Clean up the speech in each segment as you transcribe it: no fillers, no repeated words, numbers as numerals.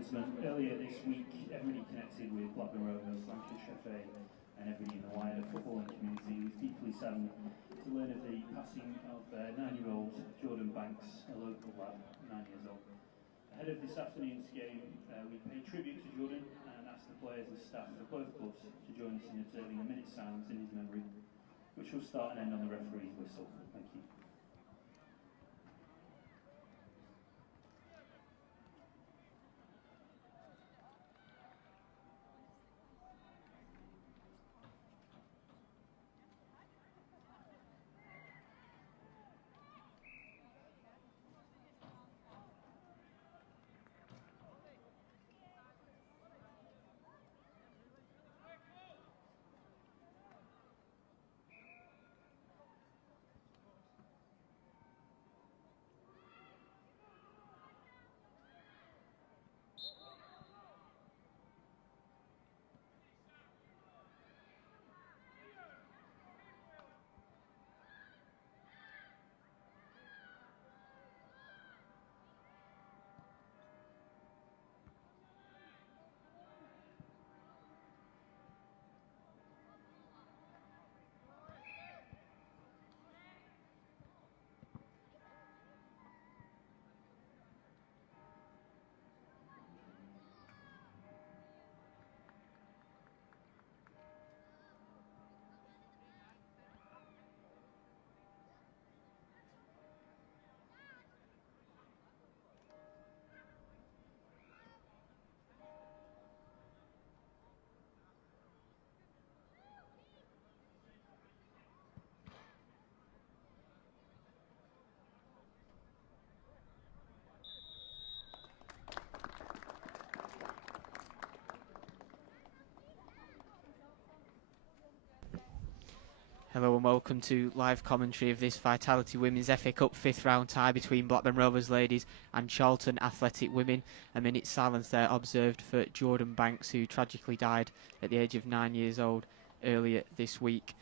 gentlemen, earlier this week, everybody connected with Blackburn Rovers, Lancashire FA, and everybody in the wider footballing community was deeply saddened to learn of the passing of 9-year-old Jordan Banks, a local lad, 9 years old. Ahead of this afternoon's game, we paid tribute to Jordan and asked the players and staff of both clubs to join us in observing a minute's silence in his memory, which will start and end on the referee's whistle. Thank you. Hello and welcome to live commentary of this Vitality Women's FA Cup 5th round tie between Blackburn Rovers ladies and Charlton Athletic women. A minute's silence there observed for Jordan Banks, who tragically died at the age of 9 years old earlier this week.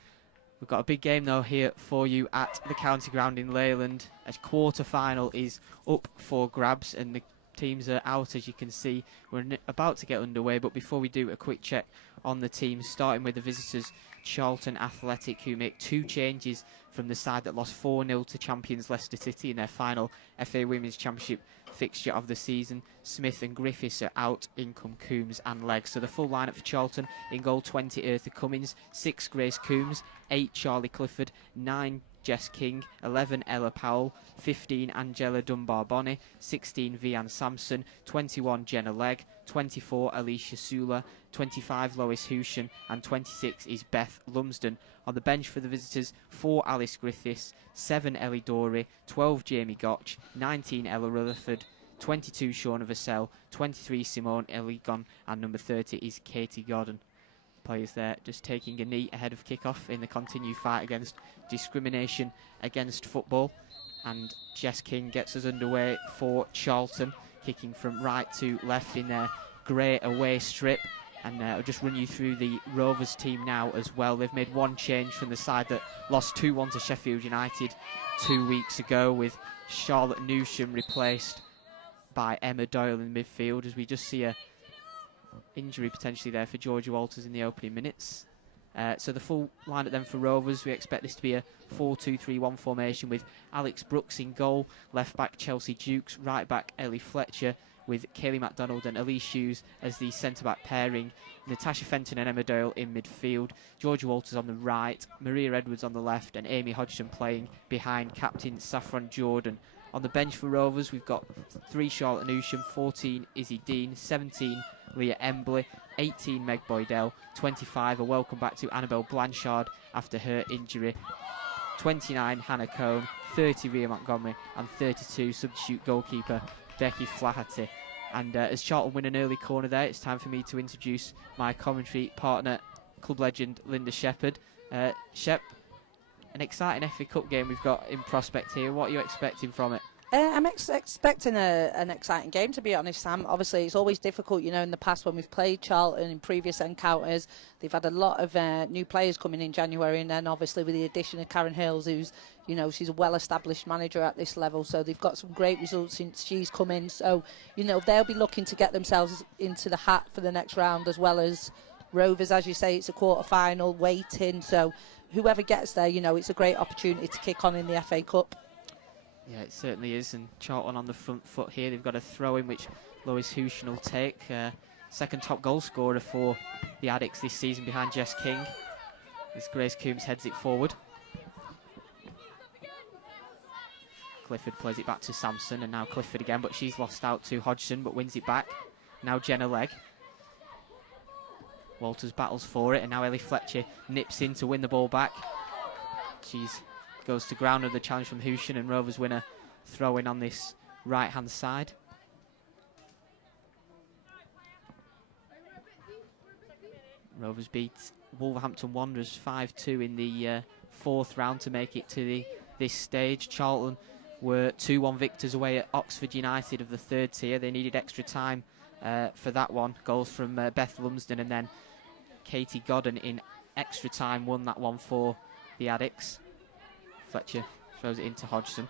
We've got a big game though here for you at the County Ground in Leyland. A quarter-final is up for grabs and the teams are out, as you can see. We're about to get underway, but before we do, a quick check on the teams, starting with the visitors, Charlton Athletic, who make two changes from the side that lost 4-0 to champions Leicester City in their final FA Women's Championship fixture of the season. Smith and Griffiths are out, in come Coombs and Legg. So the full lineup for Charlton: in goal 20 Eartha Cummins, 6 Grace Coombs, 8 Charlie Clifford, 9 Jess King, 11 Ella Powell, 15 Angela Dunbar-Bonney, 16 Vianne Sampson, 21 Jenna Legg, 24 Alicia Sula, 25 Lois Hushen, and 26 is Beth Lumsden. On the bench for the visitors, 4 Alice Griffiths, 7 Ellie Dorey, 12 Jamie Gotch, 19 Ella Rutherford, 22 Shauna Vassell, 23 Simone Eligon, and number 30 is Katie Gordon. Players there just taking a knee ahead of kick-off in the continued fight against discrimination against football. And Jess King gets us underway for Charlton, kicking from right to left in their grey away strip. And I'll just run you through the Rovers team now as well. They've made one change from the side that lost 2-1 to Sheffield United 2 weeks ago, with Charlotte Newsham replaced by Emma Doyle in midfield, as we just see a injury potentially there for Georgia Walters in the opening minutes. So the full lineup then for Rovers, we expect this to be a 4-2-3-1 formation with Alex Brooks in goal, left back Chelsea Dukes, right back Ellie Fletcher, with Kaylee MacDonald and Elise Hughes as the centre-back pairing, Natasha Fenton and Emma Doyle in midfield, Georgia Walters on the right, Maria Edwards on the left, and Amy Hodgson playing behind captain Saffron Jordan. On the bench for Rovers, we've got 3 Charlotte Newsham, 14 Izzy Dean, 17 Leah Embley, 18 Meg Boydell, 25 a welcome back to Annabelle Blanchard after her injury, 29 Hannah Cohn, 30 Rhea Montgomery, and 32 substitute goalkeeper Becky Flaherty. And as Charlton win an early corner there, it's time for me to introduce my commentary partner, club legend Linda Shepherd. Shep, an exciting FA Cup game we've got in prospect here. What are you expecting from it? I'm expecting an exciting game, to be honest, Sam. Obviously, it's always difficult, in the past when we've played Charlton in previous encounters. They've had a lot of new players coming in January, and then obviously with the addition of Karen Hills, who's, she's a well-established manager at this level, so they've got some great results since she's come in. So, they'll be looking to get themselves into the hat for the next round, as well as Rovers. As you say, it's a quarter-final waiting, so whoever gets there, it's a great opportunity to kick on in the FA Cup. Yeah, it certainly is, and Charlton on the front foot here. They've got a throw-in which Lois Hushin will take. Second top goal scorer for the Addicts this season behind Jess King, as Grace Coombs heads it forward. Clifford plays it back to Sampson, and now Clifford again, but she's lost out to Hodgson, but wins it back. Now Jenna Legg. Walters battles for it, and now Ellie Fletcher nips in to win the ball back. She's goes to ground with the challenge from Hushin, and Rovers win a throw-in on this right-hand side. Rovers beat Wolverhampton Wanderers 5-2 in the fourth round to make it to this stage. Charlton were 2-1 victors away at Oxford United of the third tier. They needed extra time for that one. Goals from Beth Lumsden, and then Katie Godden in extra time won that one for the Addicts. Fletcher throws it into Hodgson.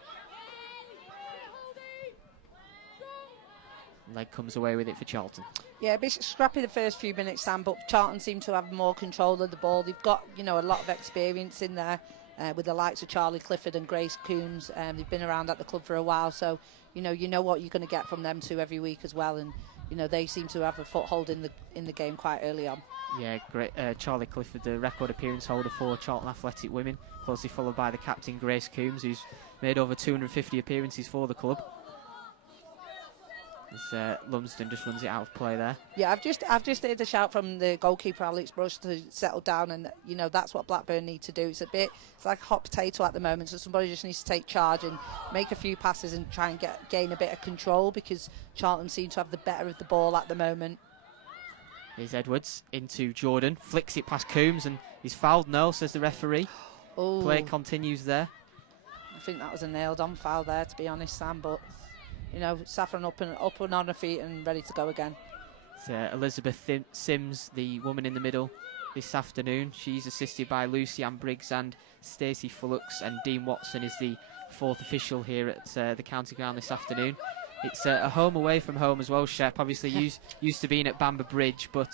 Leg comes away with it for Charlton. Yeah, a bit scrappy the first few minutes, Sam, but Charlton seem to have more control of the ball. They've got, a lot of experience in there with the likes of Charlie Clifford and Grace Coombs. They've been around at the club for a while, so, you know what you're going to get from them two every week as well. And, they seem to have a foothold in the game quite early on. Yeah, great. Charlie Clifford, the record appearance holder for Charlton Athletic Women, closely followed by the captain Grace Coombs, who's made over 250 appearances for the club. As Lumsden just runs it out of play there. Yeah, I've just heard a shout from the goalkeeper Alex Brush to settle down, and that's what Blackburn need to do. It's like a hot potato at the moment, so somebody just needs to take charge and make a few passes and try and gain a bit of control, because Charlton seem to have the better of the ball at the moment. Here's Edwards into Jordan, flicks it past Coombs, and he's fouled. No, says the referee. Ooh. Play continues there. I think that was a nailed-on foul there, to be honest, Sam, but Saffron up and on her feet and ready to go again. It's Elizabeth Sims, the woman in the middle this afternoon. She's assisted by Lucy Ann Briggs and Stacey Fullux, and Dean Watson is the fourth official here at the county ground this afternoon. It's a home away from home as well, Shep. Obviously used to being at Bamber Bridge, but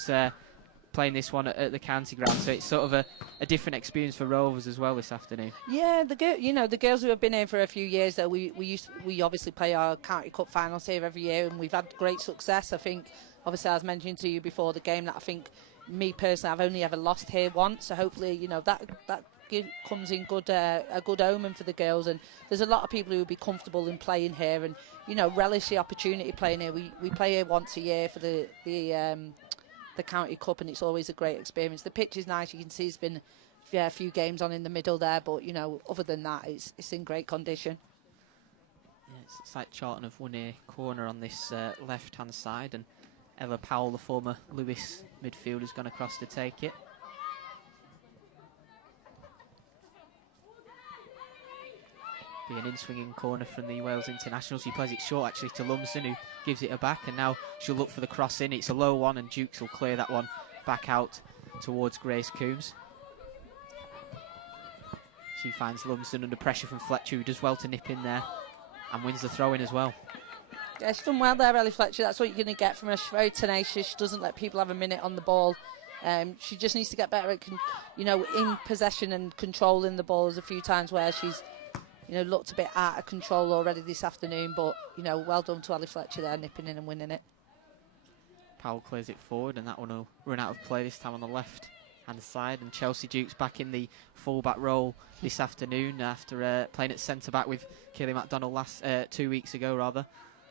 playing this one at the county ground, so it's sort of a different experience for Rovers as well this afternoon. Yeah, the girls who have been here for a few years, though, we obviously play our county cup finals here every year, and we've had great success. I think, obviously, I was mentioning to you before the game that I think, me personally, I've only ever lost here once, so hopefully, that comes in a good omen for the girls, and there's a lot of people who would be comfortable in playing here, and relish the opportunity playing here. We play here once a year for the county cup, and it's always a great experience. The pitch is nice. You can see it's been a few games on in the middle there, but other than that, it's in great condition. Yeah, it's like Charlton have won a corner on this left hand side, and Ella Powell, the former Lewis midfielder, has gone across to take it. Be an in-swinging corner from the Wales internationals. She plays it short actually to Lumsden, who gives it a back, and now she'll look for the cross in. It's a low one, and Dukes will clear that one back out towards Grace Coombs. She finds Lumsden under pressure from Fletcher, who does well to nip in there and wins the throw in as well. Yeah, she's done well there, Ellie Fletcher. That's what you're going to get from her. She's very tenacious. She doesn't let people have a minute on the ball. She just needs to get better at, in possession and controlling the ball. There's a few times where she's looked a bit out of control already this afternoon, but, well done to Ali Fletcher there, nipping in and winning it. Powell clears it forward, and that one will run out of play this time on the left-hand side, and Chelsea Dukes back in the full-back role this afternoon after playing at centre-back with Kaylee McDonald 2 weeks ago, rather.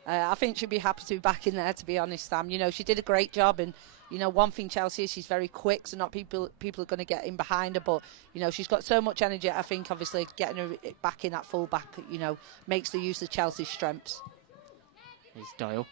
I think she'd be happy to be back in there, to be honest, Sam. She did a great job, and, one thing Chelsea is she's very quick, so not people are going to get in behind her, but, she's got so much energy. I think, obviously, getting her back in at full-back, makes the use of Chelsea's strengths. Here's Doyle.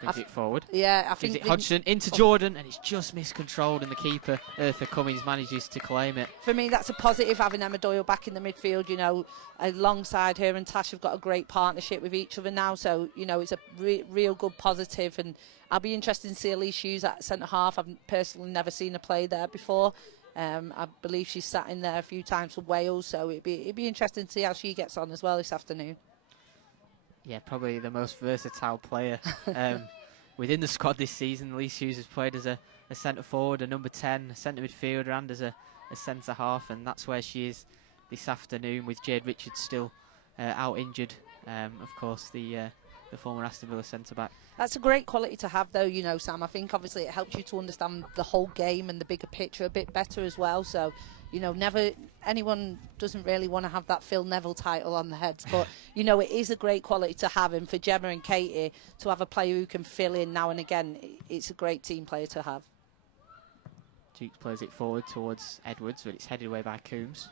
Brings it forward. Yeah, I think Gives it Hodgson into Jordan, and it's just miscontrolled, and the keeper, Eartha Cummins, manages to claim it. For me, that's a positive, having Emma Doyle back in the midfield. You know, alongside her and Tash have got a great partnership with each other now. So, you know, it's a real good positive. And I'll be interested to see Elise Hughes at centre-half. I've personally never seen her play there before. I believe she's sat in there a few times for Wales. So it'd be interesting to see how she gets on as well this afternoon. Yeah, probably the most versatile player within the squad this season. Elise Hughes has played as a centre forward, a number 10, a centre midfielder, and as a centre half, and that's where she is this afternoon, with Jade Richards still out injured. Of course, the former Aston Villa centre back. That's a great quality to have, though, you know, Sam. I think obviously it helps you to understand the whole game and the bigger picture a bit better as well. So, you know, anyone doesn't really want to have that Phil Neville title on their heads, but you know, it is a great quality to have, and for Gemma and Katie to have a player who can fill in now and again, it's a great team player to have. Jukes plays it forward towards Edwards, but it's headed away by Coombs.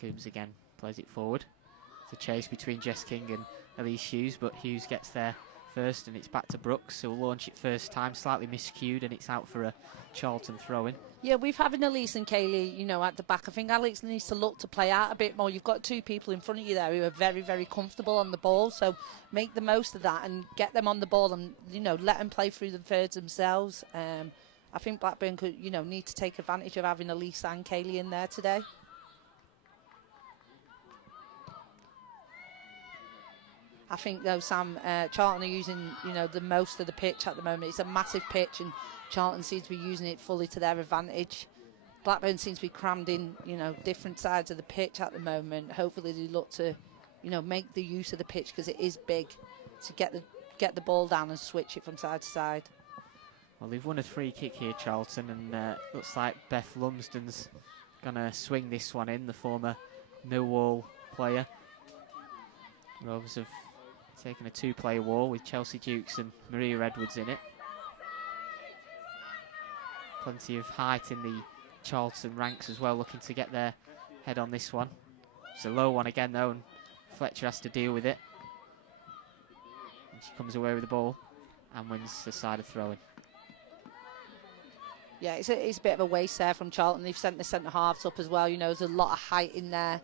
Coombs again plays it forward. It's a chase between Jess King and Elise Hughes, but Hughes gets there first, and it's back to Brooks, who'll launch it first time, slightly miscued, and it's out for a Charlton throw-in. Yeah, we've having Elise and Kaylee, you know, at the back. I think Alex needs to look to play out a bit more. You've got two people in front of you there who are very, very comfortable on the ball, so make the most of that and get them on the ball and, you know, let them play through the thirds themselves. I think Blackburn could, you know, need to take advantage of having Elise and Kaylee in there today. I think, though, Sam, Charlton are using, you know, the most of the pitch at the moment. It's a massive pitch, and Charlton seems to be using it fully to their advantage. Blackburn seems to be crammed in, you know, different sides of the pitch at the moment. Hopefully they look to, you know, make the use of the pitch, because it is big, to get the ball down and switch it from side to side. Well, they've won a free kick here, Charlton, and looks like Beth Lumsden's going to swing this one in, the former Millwall player. Rovers have taken a two-player wall with Chelsea Dukes and Maria Edwards in it. Plenty of height in the Charlton ranks as well, looking to get their head on this one. It's a low one again, though, and Fletcher has to deal with it. And she comes away with the ball and wins the side of throwing. Yeah, it's a bit of a waste there from Charlton. They've sent the centre-halves up as well. You know, there's a lot of height in there.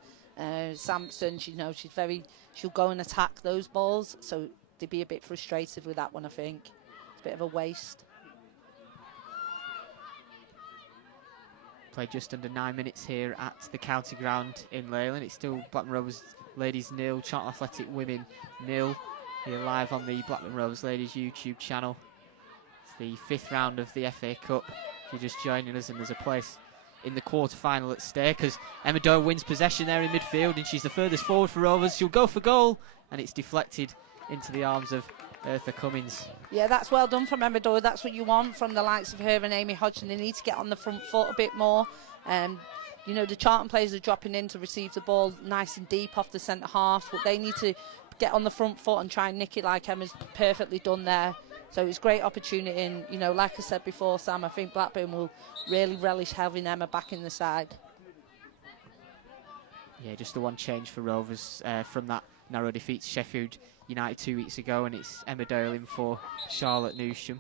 Sampson, you know, she'll go and attack those balls, so they'd be a bit frustrated with that one, I think. It's a bit of a waste. Played just under 9 minutes here at the county ground in Leyland. It's still Blackburn Rovers ladies 0, Charlton Athletic women 0. Here live on the Blackburn Rovers ladies YouTube channel. It's the 5th round of the FA Cup. If you're just joining us, and there's a place in the quarter-final at stake, as Emma Doyle wins possession there in midfield, and she's the furthest forward for Rovers. She'll go for goal, and it's deflected into the arms of Eartha Cummins. Yeah, that's well done from Emma Doyle. That's what you want from the likes of her and Amy Hodgson. They need to get on the front foot a bit more. You know, the Charlton players are dropping in to receive the ball nice and deep off the centre-half, but they need to get on the front foot and try and nick it like Emma's perfectly done there. So it's a great opportunity, and, you know, like I said before, Sam, I think Blackburn will really relish having Emma back in the side. Yeah, just the one change for Rovers from that narrow defeat to Sheffield United 2 weeks ago, and it's Emma Doyle in for Charlotte Newsham.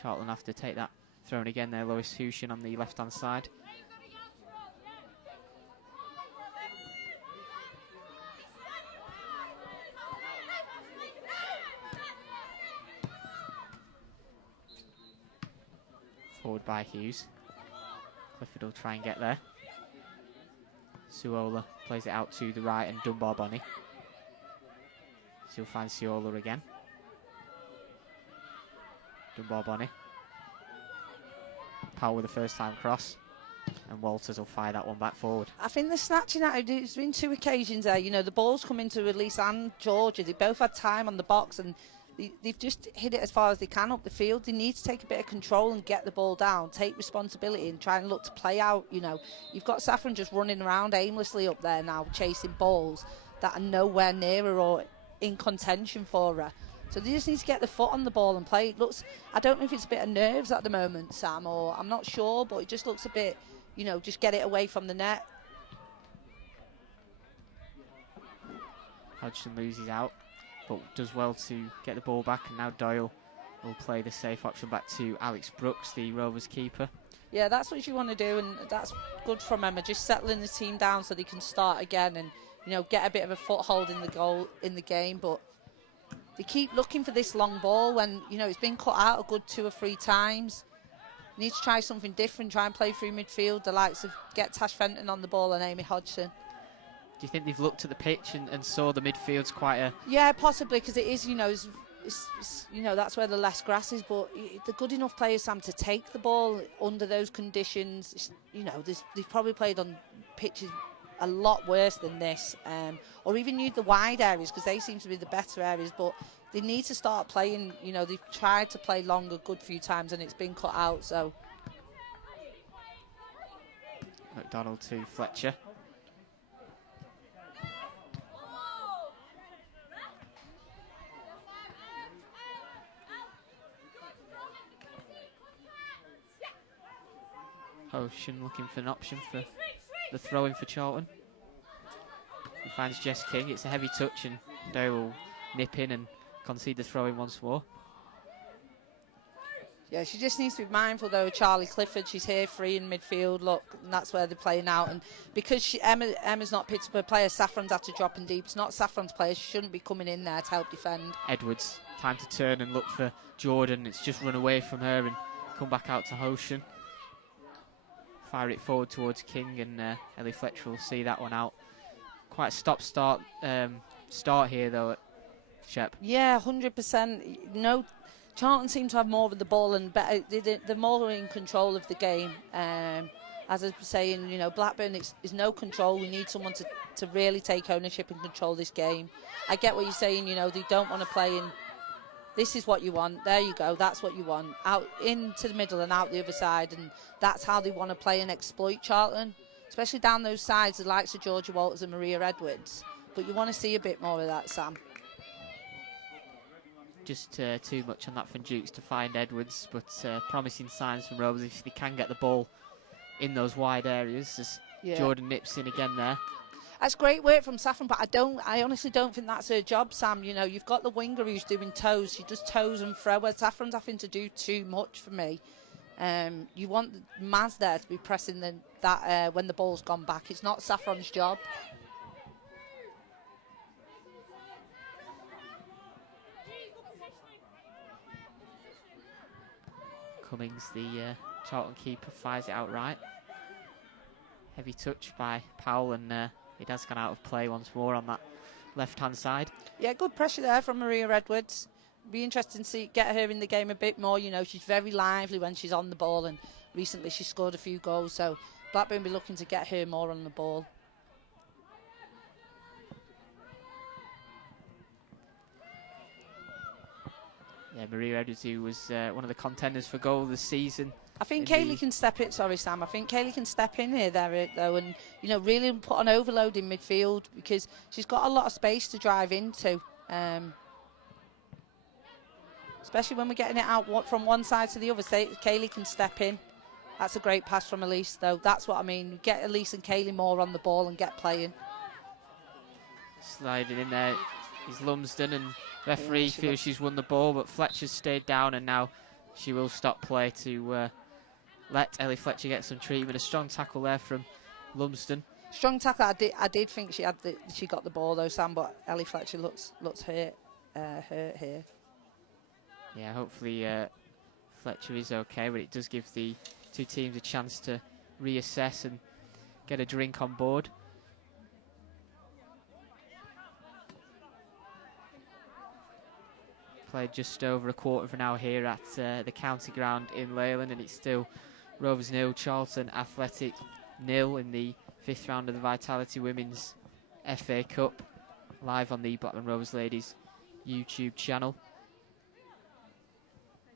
Charlton have to take that thrown again there, Lois Hushin on the left-hand side. Forward by Hughes. Clifford will try and get there. Suola plays it out to the right, and Dunbar Bonnie. She'll find Suola again. Dunbar Bonnie. Powell with the first time cross, and Walters will fire that one back forward. I think the snatching at it, there's been 2 occasions there. You know, the ball's come into Elise and Georgia. They both had time on the box, and they've just hit it as far as they can up the field. They need to take a bit of control and get the ball down, take responsibility and try and look to play out. You know, you've got Saffron just running around aimlessly up there now, chasing balls that are nowhere near her or in contention for her. So they just need to get the foot on the ball and play. It looks, I don't know if it's a bit of nerves at the moment, Sam, or I'm not sure, but it just looks a bit, you know, just get it away from the net. Hodgson loses out, but does well to get the ball back, and now Doyle will play the safe option back to Alex Brooks, the Rovers keeper. Yeah, that's what you want to do, and that's good from Emma, just settling the team down so they can start again and, you know, get a bit of a foothold in the game. But they keep looking for this long ball when, you know, it's been cut out a good 2 or 3 times. Need to try something different, try and play through midfield, the likes of get Tash Fenton on the ball and Amy Hodgson. Do you think they've looked at the pitch and saw the midfield's quite a... Yeah, possibly, because it is, you know, it's, you know, that's where the less grass is, but they're good enough players, Sam, to take the ball under those conditions. You know, they've probably played on pitches a lot worse than this, or even used the wide areas, because they seem to be the better areas, but they need to start playing. You know, they've tried to play long a good few times and it's been cut out, so. McDonald to Fletcher. Ocean looking for an option for the throw-in for Charlton. He finds Jess King. It's a heavy touch, and Doyle will nip in and concede the throw-in once more. Yeah, she just needs to be mindful, though, of Charlie Clifford. She's here free in midfield, look, and that's where they're playing out. And because Emma's not picked up her player, Saffron's had to drop in deep. It's not Saffron's player. She shouldn't be coming in there to help defend. Edwards, time to turn and look for Jordan. It's just run away from her and come back out to Hoshen. Fire it forward towards King, and Ellie Fletcher will see that one out. Quite a stop-start start here, though, at Shep. Yeah, 100%. No, Charlton seem to have more of the ball and better. They're more in control of the game. As I was saying, you know, Blackburn is no control. We need someone to really take ownership and control this game. I get what you're saying, you know, they don't want to play in. This is what you want. There you go. That's what you want. Out into the middle and out the other side, and that's how they want to play and exploit Charlton, especially down those sides, the likes of Georgia Walters and Maria Edwards. But you want to see a bit more of that, Sam. Just too much on that from Dukes to find Edwards, but promising signs from Rovers if they can get the ball in those wide areas. As Jordan nips in again there. That's great work from Saffron, but I honestly don't think that's her job, Sam. You know, you've got the winger who's doing toes. She does toes and throw. Where Saffron's having to do too much for me. You want Maz there to be pressing that when the ball's gone back. It's not Saffron's job. Cummings, the Charlton keeper, fires it out right. Heavy touch by Powell, and it has gone out of play once more on that left-hand side. Yeah, good pressure there from Maria Edwards. Be interesting to get her in the game a bit more. You know, she's very lively when she's on the ball, and recently she scored a few goals, so Blackburn be looking to get her more on the ball. Yeah, Maria Edwards, who was one of the contenders for goal this season. I think Kaylee can step in. Sorry, Sam. I think Kaylee can step in here, though, and you know, really put an overload in midfield because she's got a lot of space to drive into, especially when we're getting it out from one side to the other. So Kaylee can step in. That's a great pass from Elise, though. That's what I mean. Get Elise and Kaylee more on the ball and get playing. Sliding in there is Lumsden, and referee feels she's won the ball, but Fletcher's stayed down, and now she will stop play to let Ellie Fletcher get some treatment. A strong tackle there from Lumsden. Strong tackle. I did think she got the ball though, Sam, but Ellie Fletcher looks hurt here. Yeah, hopefully Fletcher is okay, but it does give the two teams a chance to reassess and get a drink on board. Played just over a quarter of an hour here at the county ground in Leyland, and it's still Rovers 0, Charlton Athletic 0 in the 5th round of the Vitality Women's FA Cup, live on the Blackburn Rovers Ladies YouTube channel.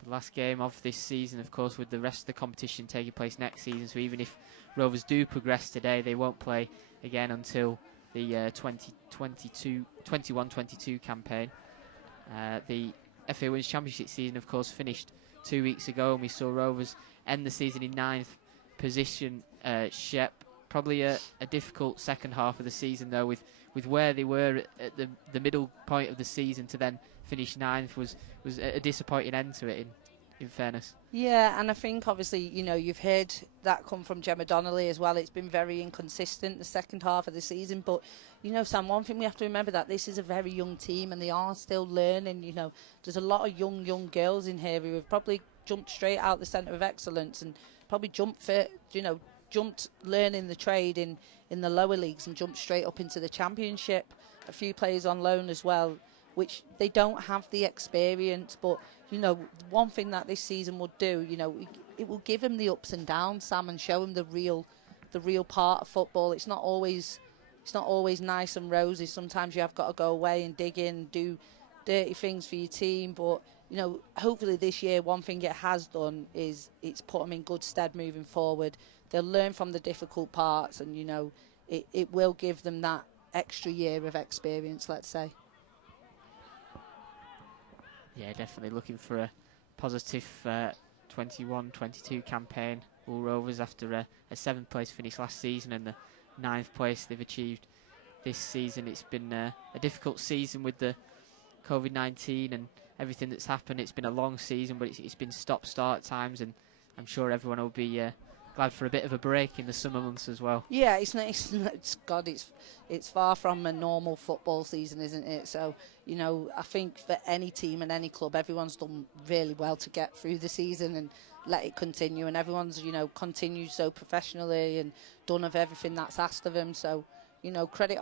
The last game of this season, of course, with the rest of the competition taking place next season, so even if Rovers do progress today, they won't play again until the 21-22 campaign. The FA Women's Championship season, of course, finished 2 weeks ago, and we saw Rovers end the season in 9th position. Shep, probably a difficult second half of the season, though, with with where they were at the middle point of the season to then finish 9th was a disappointing end to it, in fairness. Yeah, and I think obviously, you've heard that come from Gemma Donnelly as well. It's been very inconsistent the second half of the season. But, Sam, one thing we have to remember that this is a very young team and they are still learning. There's a lot of young girls in here who have probably jumped straight out the centre of excellence and probably jumped learning the trade in the lower leagues and jumped straight up into the championship. A few players on loan as well, which they don't have the experience. But, one thing that this season would do, it will give them the ups and downs, Sam, and show them the real part of football. It's not always nice and rosy. Sometimes you have got to go away and dig in, do dirty things for your team. But, hopefully this year, one thing it has done is it's put them in good stead moving forward. They'll learn from the difficult parts and, it will give them that extra year of experience, let's say. Yeah, definitely looking for a positive 21-22 campaign. All Rovers, after a 7th place finish last season and the 9th place they've achieved this season. It's been a difficult season with the COVID-19 and everything that's happened. It's been a long season, but it's been stop-start times, and I'm sure everyone will be glad for a bit of a break in the summer months as well. Yeah, it's far from a normal football season, isn't it? So, I think for any team and any club, everyone's done really well to get through the season and let it continue, and everyone's, continued so professionally and done of everything that's asked of them. So, credit,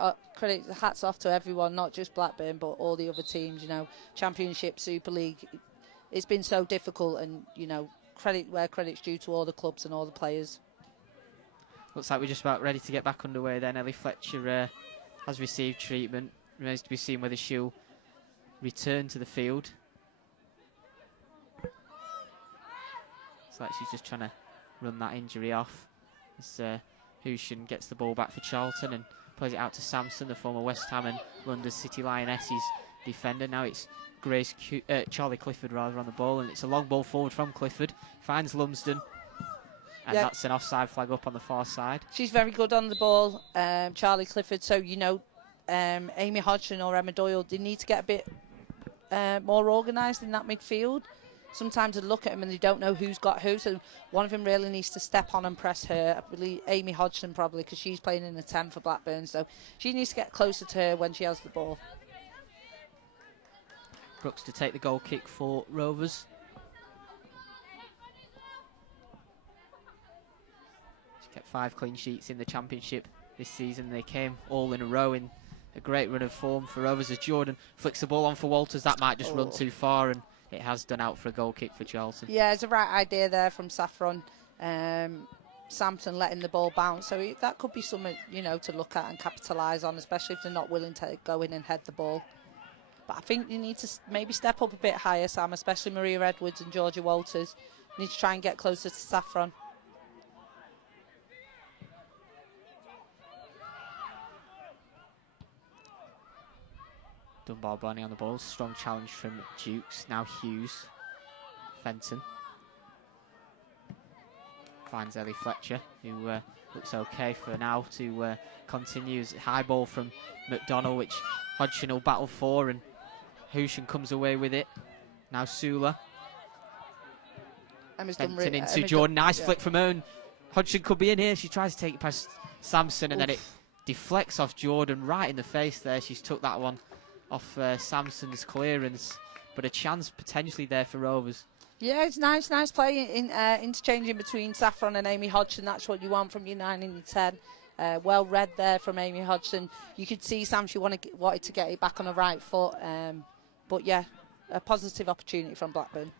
hats off to everyone, not just Blackburn, but all the other teams, Championship, Super League. It's been so difficult, and, credit where credit's due to all the clubs and all the players. Looks like we're just about ready to get back underway then. Ellie Fletcher has received treatment. Remains to be seen whether she'll return to the field. Looks like she's just trying to run that injury off. As Hushen gets the ball back for Charlton and plays it out to Sampson, the former West Ham and London City Lionesses defender. Now it's Charlie Clifford rather on the ball, and it's a long ball forward from Clifford. Finds Lumsden, and that's an offside flag up on the far side. She's very good on the ball, Charlie Clifford. So, Amy Hodgson or Emma Doyle, they need to get a bit more organised in that midfield. Sometimes they look at them and they don't know who's got who, so one of them really needs to step on and press her. I believe Amy Hodgson probably, because she's playing in the 10 for Blackburn, so she needs to get closer to her when she has the ball. Brooks to take the goal kick for Rovers. She kept 5 clean sheets in the championship this season. They came all in a row in a great run of form for Rovers as Jordan flicks the ball on for Walters. That might just run too far, and it has done out for a goal kick for Charlton. Yeah, it's a right idea there from Saffron. Sampson letting the ball bounce, so that could be something, to look at and capitalise on, especially if they're not willing to go in and head the ball. But I think you need to maybe step up a bit higher, Sam, especially Maria Edwards and Georgia Walters. You need to try and get closer to Saffron. Dunbar Bonnie on the ball. Strong challenge from Dukes. Now Hughes. Fenton. Finds Ellie Fletcher, who looks okay for now to continue. High ball from McDonnell, which Hodgson will battle for, and Hushen comes away with it. Now Sula. Fenton into Jordan. Nice flick from her. Hodgson could be in here. She tries to take it past Sampson, and then it deflects off Jordan right in the face there. She's took that one off Sampson's clearance, but a chance potentially there for Rovers. Yeah, it's nice play in interchanging between Saffron and Amy Hodgson. That's what you want from your 9 and your 10. Well read there from Amy Hodgson. You could see Sam, she wanted to get it back on the right foot. But yeah, a positive opportunity from Blackburn.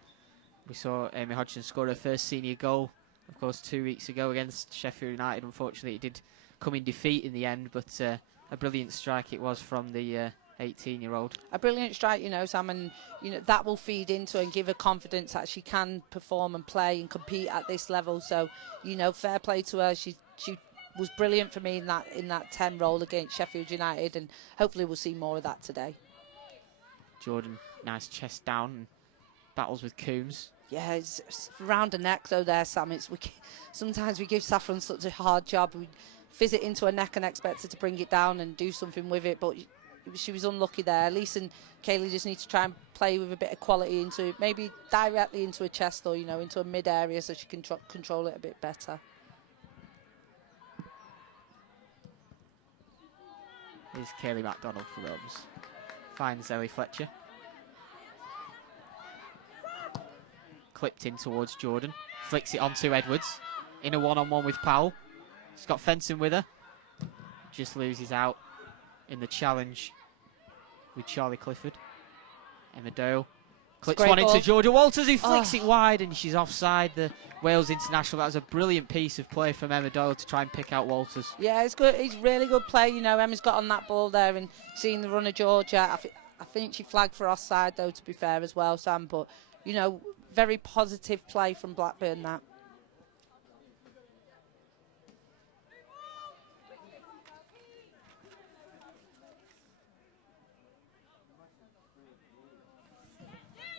We saw Amy Hodgson score her first senior goal, of course, 2 weeks ago against Sheffield United. Unfortunately, it did come in defeat in the end, but a brilliant strike it was from the 18-year-old. A brilliant strike, Sam, and that will feed into and give her confidence that she can perform and play and compete at this level. So, fair play to her. She was brilliant for me in that 10 role against Sheffield United, and hopefully we'll see more of that today. Jordan, nice chest down and battles with Coombs. Yeah, it's round the neck though there, Sam. Sometimes we give Saffron such a hard job. fizz it into her neck and expect her to bring it down and do something with it. But she was unlucky there. Lise and Kaylee just need to try and play with a bit of quality into maybe directly into a chest or, you know, into a mid area so she can control it a bit better. Here's Kaylee MacDonald for Rovers. Finds Ellie Fletcher. Clipped in towards Jordan. Flicks it on to Edwards. In a one-on-one with Powell. She's got Fenton with her. Just loses out in the challenge with Charlie Clifford. Emma Doyle clips one into Georgia Walters, who flicks it wide, and she's offside. The Wales international. That was a brilliant piece of play from Emma Doyle to try and pick out Walters. Yeah, it's good. It's really good play. You know, Emma's got on that ball there and seeing the run of Georgia. I think she flagged for offside, though, to be fair as well, Sam. But, you know, very positive play from Blackburn, that.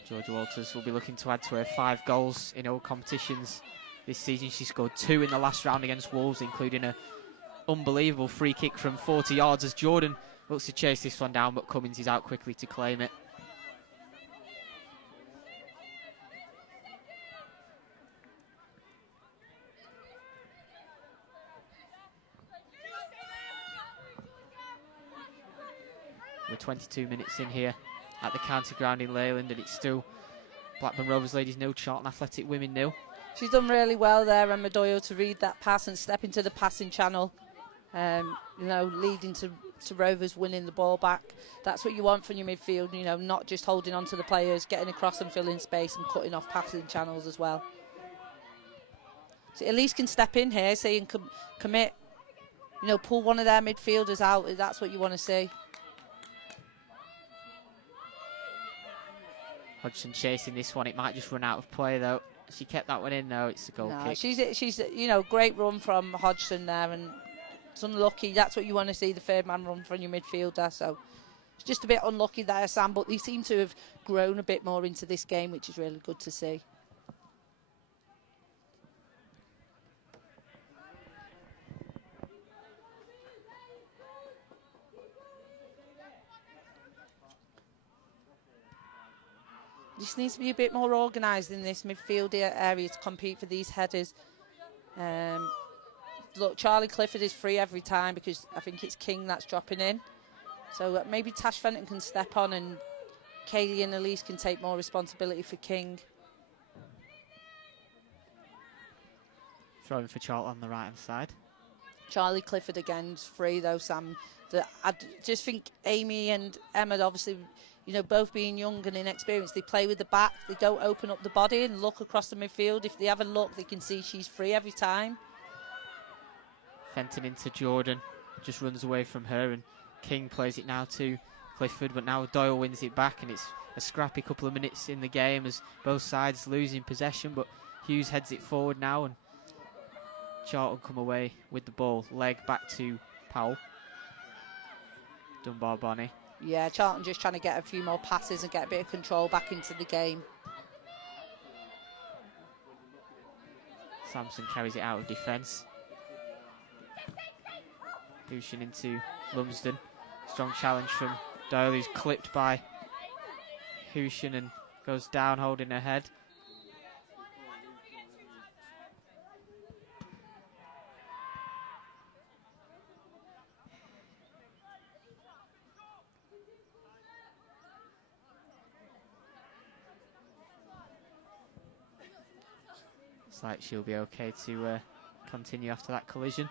Georgia Walters will be looking to add to her 5 goals in all competitions this season. She scored 2 in the last round against Wolves, including an unbelievable free kick from 40 yards as Jordan looks to chase this one down, but Cummins is out quickly to claim it. We're 22 minutes in here at the county ground in Leyland, and it's still Blackburn Rovers ladies 0, Charlton Athletic women 0. She's done really well there, Emma Doyle, to read that pass and step into the passing channel. You know, leading to Rovers winning the ball back. That's what you want from your midfield, you know, not just holding on to the players, getting across and filling space and cutting off passing channels as well. So Elise can step in here, say, and commit, you know, pull one of their midfielders out. That's what you want to see. Hodgson chasing this one. It might just run out of play, though. She kept that one in, though. It's a goal kick. She's you know, great run from Hodgson there, and it's unlucky. That's what you want to see, the third man run from your midfielder. So it's just a bit unlucky there, Sam, but they seem to have grown a bit more into this game, which is really good to see. Just needs to be a bit more organised in this midfield area to compete for these headers. Look, Charlie Clifford is free every time because I think it's King that's dropping in. So maybe Tash Fenton can step on and Kaylee and Elise can take more responsibility for King. Throwing for Charlton on the right-hand side. Charlie Clifford again is free, though, Sam. I just think Amy and Emma, obviously, you know, both being young and inexperienced, they play with the back. They don't open up the body and look across the midfield. If they have a look, they can see she's free every time. Fenton into Jordan, just runs away from her, and King plays it now to Clifford, but now Doyle wins it back, and it's a scrappy couple of minutes in the game as both sides losing possession, but Hughes heads it forward now, and Charlton come away with the ball. Leg back to Powell. Dunbar Bonnie. Yeah, Charlton just trying to get a few more passes and get a bit of control back into the game. Sampson carries it out of defence. Hushin into Lumsden. Strong challenge from Doyle, who's clipped by Hushin and goes down holding her head. Looks like she'll be okay to continue after that collision.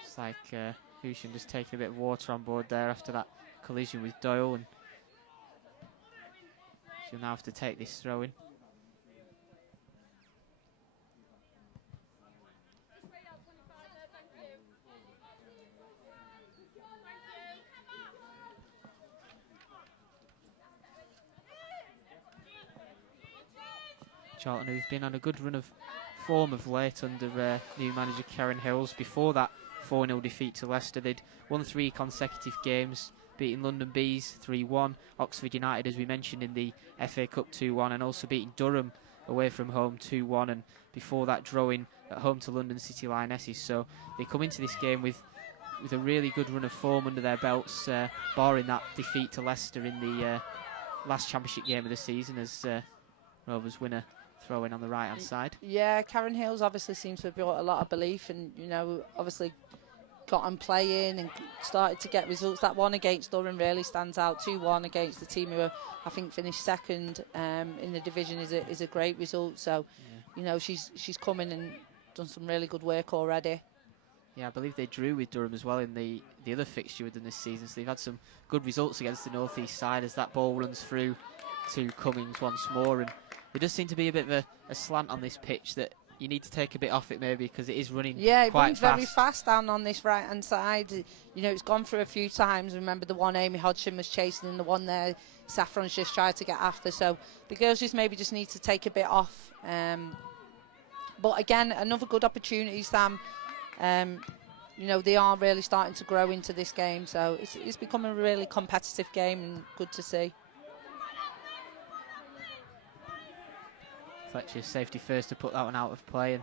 Looks like Hushin just taking a bit of water on board there after that collision with Doyle, and she'll now have to take this throw in. Charlton, who've been on a good run of form of late under new manager Karen Hills. Before that 4-0 defeat to Leicester, they'd won 3 consecutive games, beating London Bees 3-1, Oxford United, as we mentioned, in the FA Cup 2-1, and also beating Durham away from home 2-1, and before that drawing at home to London City Lionesses. So they come into this game with a really good run of form under their belts, barring that defeat to Leicester in the last championship game of the season, as Rovers win a throw in on the right hand side. Yeah, Karen Hills obviously seems to have brought a lot of belief, and obviously got on playing and started to get results. That one against Durham really stands out. 2-1 against the team who I think finished second in the division is a great result. So she's come in and done some really good work already. Yeah, I believe they drew with Durham as well in the other fixture with them this season, so they've had some good results against the North East side as that ball runs through to Cummings once more. And there does seem to be a bit of a slant on this pitch that you need to take a bit off it maybe, because it is running it quite runs fast. Very fast down on this right hand side. It's gone through a few times. Remember the one Amy Hodgson was chasing, and the one there Saffron's just tried to get after. So the girls just need to take a bit off. But again, another good opportunity, Sam. They are really starting to grow into this game, so it's become a really competitive game, and good to see. Fletcher's safety first to put that one out of play, and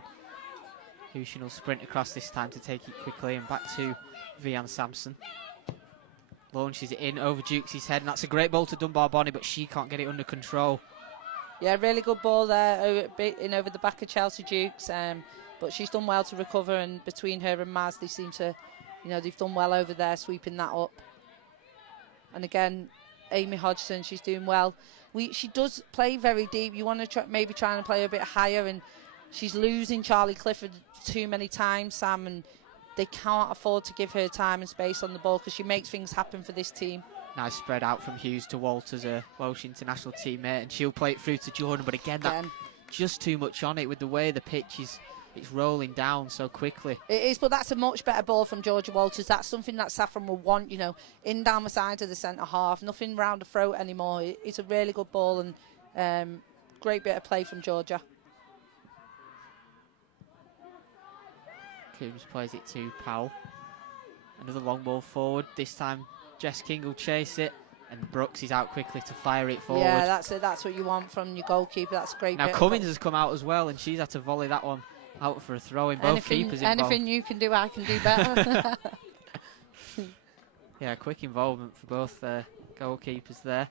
Hushin will sprint across this time to take it quickly, and back to Vian Sampson. Launches it in over Dukes' head, and that's a great ball to Dunbar Bonnie, but she can't get it under control. Yeah, really good ball there over the back of Chelsea Dukes, but she's done well to recover, and between her and Maz, they seem to, they've done well over there, sweeping that up. And again, Amy Hodgson, she's doing well. She does play very deep. You want to maybe try and play a bit higher, and she's losing Charlie Clifford too many times, Sam, and they can't afford to give her time and space on the ball, because she makes things happen for this team. Nice spread out from Hughes to Walters, a Welsh international teammate, and she'll play it through to Jordan, but again, that just too much on it with the way the pitch is. It's rolling down so quickly. It is, but that's a much better ball from Georgia Walters. That's something that Saffron will want, in down the side of the centre half. Nothing round the throat anymore. It's a really good ball, and great bit of play from Georgia. Coombs plays it to Powell. Another long ball forward. This time Jess King will chase it, and Brooks is out quickly to fire it forward. Yeah, that's it. That's what you want from your goalkeeper. That's a great. Now Cummins has come out as well, and she's had to volley that one out for a throw in. Both keepers involved. Anything you can do, I can do better. Yeah, quick involvement for both goalkeepers there.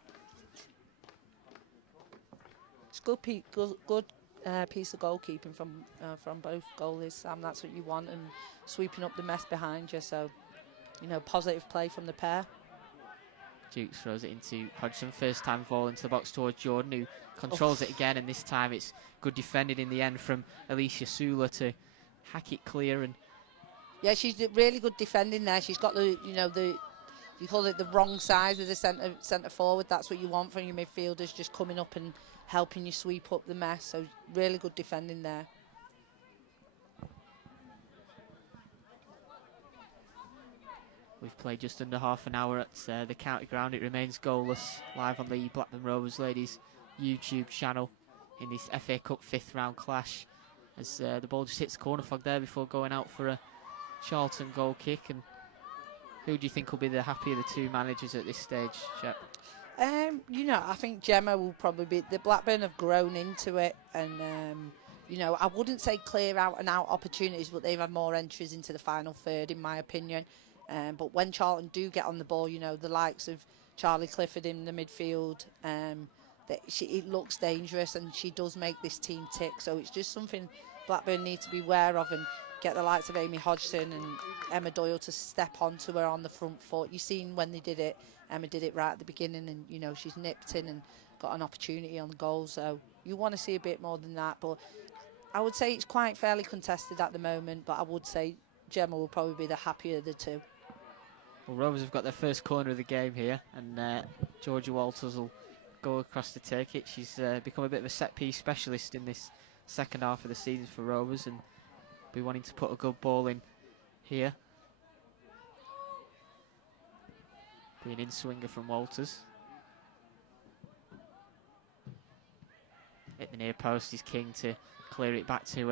It's good piece of goalkeeping from both goalies, Sam. That's what you want, and sweeping up the mess behind you. So, positive play from the pair. Dukes throws it into Hodgson. First time ball into the box towards Jordan, who controls it again, and this time it's good defending in the end from Alicia Sula to hack it clear. And yeah, she's really good defending there. She's got you call it the wrong side of the centre forward. That's what you want from your midfielders, just coming up and helping you sweep up the mess. So really good defending there. We've played just under half an hour at the county ground. It remains goalless, live on the Blackburn Rovers ladies YouTube channel in this FA Cup 5th round clash, as the ball just hits the corner flag there before going out for a Charlton goal kick. And who do you think will be the happier of the two managers at this stage, Shep? I think Gemma will probably be. The Blackburn have grown into it, and I wouldn't say clear out and out opportunities, but they've had more entries into the final third, in my opinion. But when Charlton do get on the ball, the likes of Charlie Clifford in the midfield, it looks dangerous, and she does make this team tick. So it's just something Blackburn need to be aware of, and get the likes of Amy Hodgson and Emma Doyle to step onto her on the front foot. You've seen when they did it, Emma did it right at the beginning, and she's nipped in and got an opportunity on the goal. So you want to see a bit more than that. But I would say it's quite fairly contested at the moment, but I would say Gemma will probably be the happier of the two. Well, Rovers have got their first corner of the game here, and Georgia Walters will go across to take it. She's become a bit of a set-piece specialist in this second half of the season for Rovers, and be wanting to put a good ball in here. Being in-swinger from Walters. Hit the near post is King to clear it back to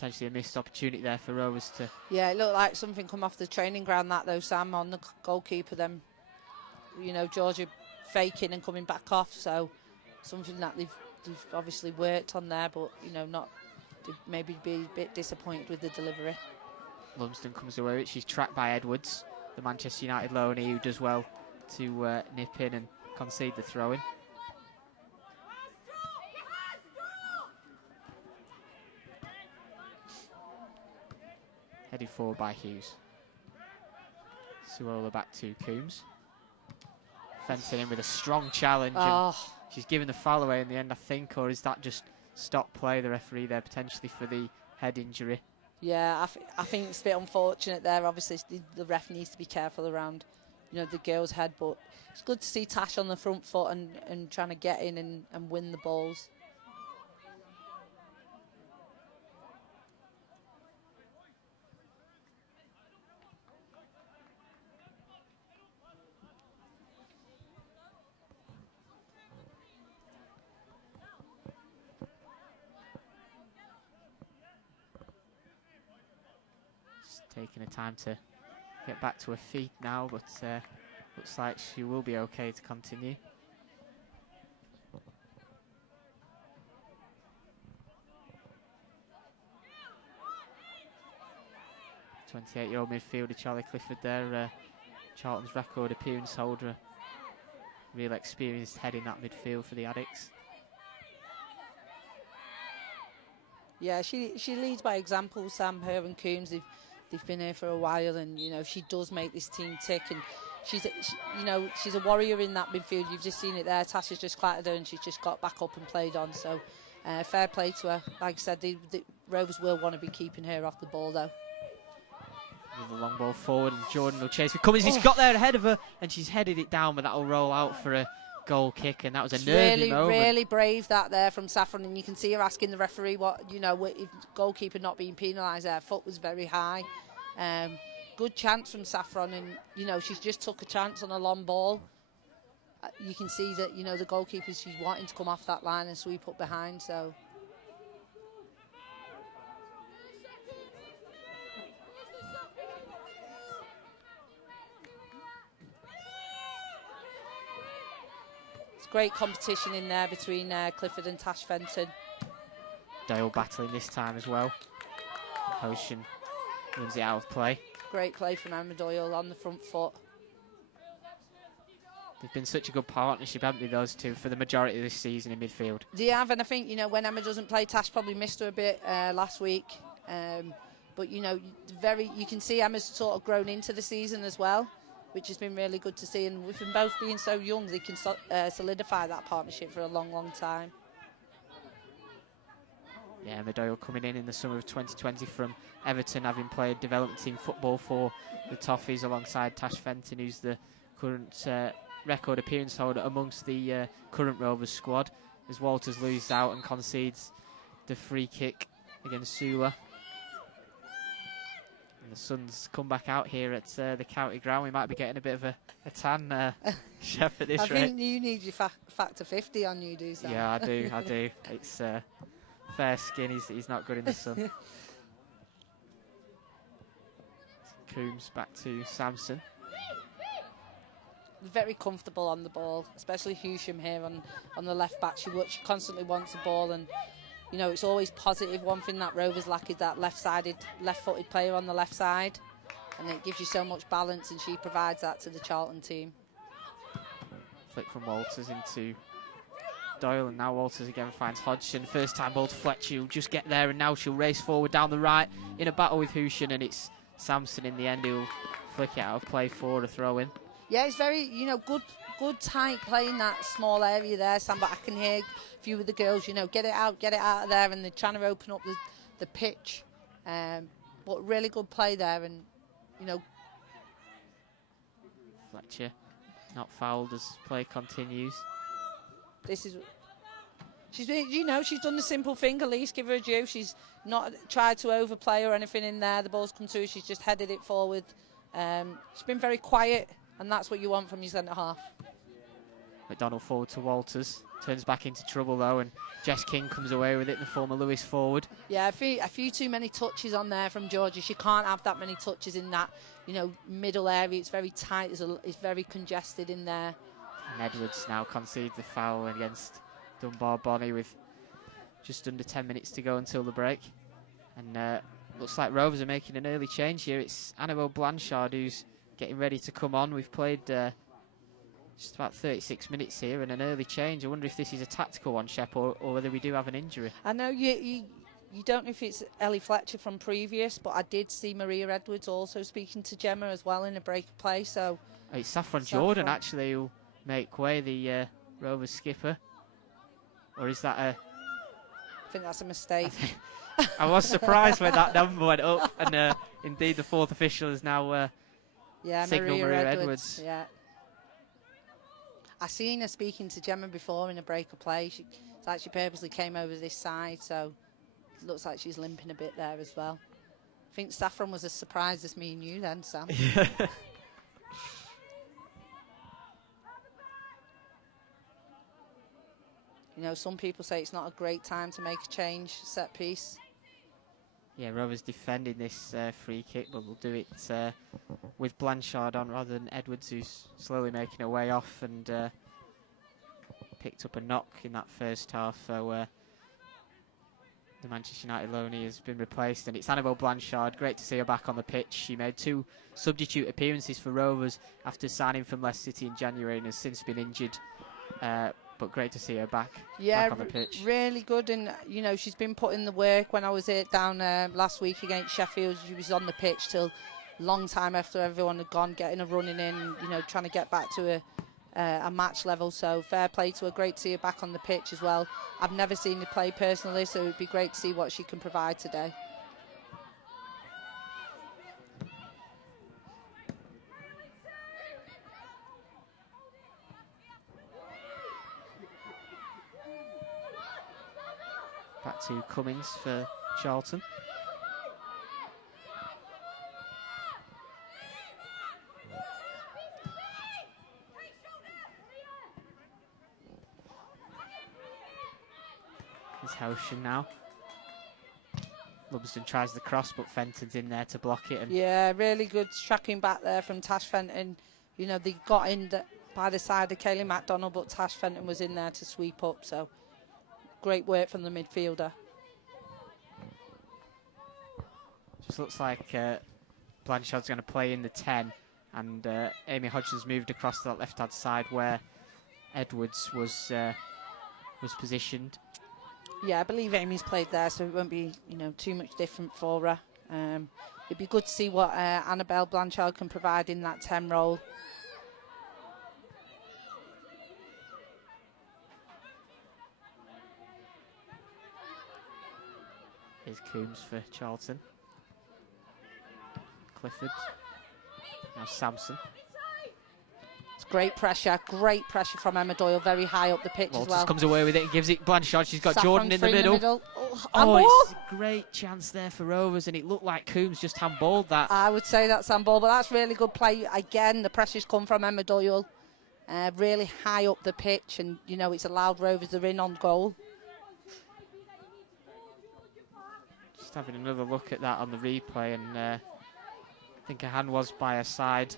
potentially a missed opportunity there for Rovers to... Yeah, it looked like something come off the training ground that though, Sam, on the goalkeeper. Then, you know, Georgia faking and coming back off. So something that they've obviously worked on there, but, you know, not... They'd maybe be a bit disappointed with the delivery. Lumsden comes away with it. She's tracked by Edwards, the Manchester United loanee, who does well to nip in and concede the throw-in. Headed forward by Hughes. Suola back to Coombs. Fencing in with a strong challenge. And she's given the foul away in the end, I think, or is that just stop play, the referee there, potentially for the head injury? Yeah, I think it's a bit unfortunate there. Obviously, the ref needs to be careful around, you know, the girl's head, but it's good to see Tash on the front foot and trying to get in and win the balls. Taking her time to get back to her feet now, but looks like she will be okay to continue. "28-year-old midfielder Charlie Clifford there, Charlton's record appearance holder. Real experienced head in that midfield for the Addicts." Yeah, she leads by example, Sam. Her and Coombs, they've been here for a while, and, you know, she does make this team tick, and she's a warrior in that midfield. You've just seen it there. Tasha's just clattered her and she's just got back up and played on, so fair play to her. Like I said, the Rovers will want to be keeping her off the ball though. With the long ball forward, and Jordan will chase with Cummins. He's got there ahead of her and she's headed it down, but that'll roll out for a goal kick, and that was a nervy moment. Really brave that there from Saffron, and you can see her asking the referee what, you know, if goalkeeper not being penalised there. Foot was very high. Good chance from Saffron, and, you know, she's just took a chance on a long ball. You can see that, you know, the goalkeeper, she's wanting to come off that line and sweep up behind, so. Great competition in there between Clifford and Tash Fenton. Dale battling this time as well. Hoshin runs it out of play. Great play from Emma Doyle on the front foot. They've been such a good partnership, haven't they, those two, for the majority of this season in midfield. They have, and I think, you know, when Emma doesn't play, Tash probably missed her a bit last week. But, you know, you can see Emma's sort of grown into the season as well, which has been really good to see. And with them both being so young, they can solidify that partnership for a long, long time. Yeah, Emma Doyle coming in the summer of 2020 from Everton, having played development team football for the Toffees alongside Tash Fenton, who's the current record appearance holder amongst the current Rovers squad, as Walters loses out and concedes the free kick against Sula. And the sun's come back out here at the county ground. We might be getting a bit of a tan, Chef, at this rate. I think you need your factor 50 on you, do Sam. Yeah, I do. It's fair skin. He's not good in the sun. Coombs back to Samson. Very comfortable on the ball, especially Hewsham here on the left back. She constantly wants the ball, and, you know, it's always positive. One thing that Rovers lack is that left-footed player on the left side, and it gives you so much balance, and she provides that to the Charlton team. Flick from Walters into Doyle, and now Walters again finds Hodgson. First time ball to Fletcher, who'll just get there, and now she'll race forward down the right in a battle with Hewsham, and it's Samson in the end who'll flick it out of play for a throw-in. Yeah, it's very, you know, good tight play in that small area there, Sam, but I can hear a few of the girls, you know, get it out of there, and they're trying to open up the pitch. But really good play there, and, you know. Fletcher not fouled as play continues. She's done the simple thing, at least give her a due. She's not tried to overplay or anything in there. The ball's come through, she's just headed it forward. She's been very quiet, and that's what you want from your centre half. McDonald forward to Walters. Turns back into trouble though, and Jess King comes away with it, the former Lewis forward. Yeah, a few too many touches on there from Georgia. She can't have that many touches in that, middle area. It's very tight. It's very congested in there. And Edwards now concedes the foul against Dunbar Bonnie with just under 10 minutes to go until the break. And looks like Rovers are making an early change here. It's Annabelle Blanchard who's getting ready to come on. We've played just about 36 minutes here and an early change. I wonder if this is a tactical one, Shep, or whether we do have an injury. I know you don't know if it's Ellie Fletcher from previous, but I did see Maria Edwards also speaking to Gemma as well in a break of play. So it's Saffron Jordan actually who'll make way, the Rovers skipper. Or is that a... I think that's a mistake. I was surprised when that number went up, and indeed the fourth official is now signalled Maria Edwards. Yeah. I seen her speaking to Gemma before in a break of play. She purposely came over this side, so it looks like she's limping a bit there as well. I think Saffron was as surprised as me and you then, Sam. Some people say it's not a great time to make a change, set piece. Yeah, Rovers defending this free kick, but we'll do it with Blanchard on rather than Edwards, who's slowly making her way off and picked up a knock in that first half. So the Manchester United loanee has been replaced, and it's Annabelle Blanchard. Great to see her back on the pitch. She made 2 substitute appearances for Rovers after signing from Leicester City in January and has since been injured. But great to see her back on the pitch. Really good, and she's been putting the work. When I was down last week against Sheffield, she was on the pitch till a long time after everyone had gone, getting her running in, trying to get back to a match level. So fair play to her. Great to see her back on the pitch as well. I've never seen her play personally, so it'd be great to see what she can provide today. Back to Cummings for Charlton. Here's Houchen now. Lumsden tries the cross, but Fenton's in there to block it. And yeah, really good tracking back there from Tash Fenton. They got in by the side of Kaylee MacDonald, but Tash Fenton was in there to sweep up. So great work from the midfielder. Just looks like Blanchard's going to play in the 10, and Amy Hodgson's moved across to that left-hand side where Edwards was positioned. Yeah, I believe Amy's played there, so it won't be too much different for her. It'd be good to see what Annabelle Blanchard can provide in that 10 role. Here's Coombs for Charlton. Clifford. Now Sampson. It's great pressure from Emma Doyle, very high up the pitch Walters as well. Comes away with it and gives it Blanchard. She's got Saffron Jordan in the middle. Oh, it's a great chance there for Rovers, and it looked like Coombs just handballed that. I would say that's handball, but that's really good play. Again, the pressure's come from Emma Doyle, really high up the pitch, and it's allowed Rovers to in on goal. Just having another look at that on the replay, and I think a hand was by her side,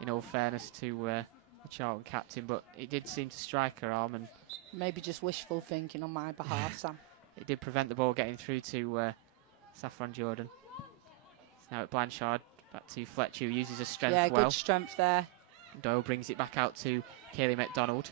in all fairness to the Charlton captain, but it did seem to strike her arm, and maybe just wishful thinking on my behalf, Sam. It did prevent the ball getting through to Saffron Jordan. It's now at Blanchard, back to Fletcher, who uses her strength well. Yeah, good strength there. Doyle brings it back out to Kaylee MacDonald.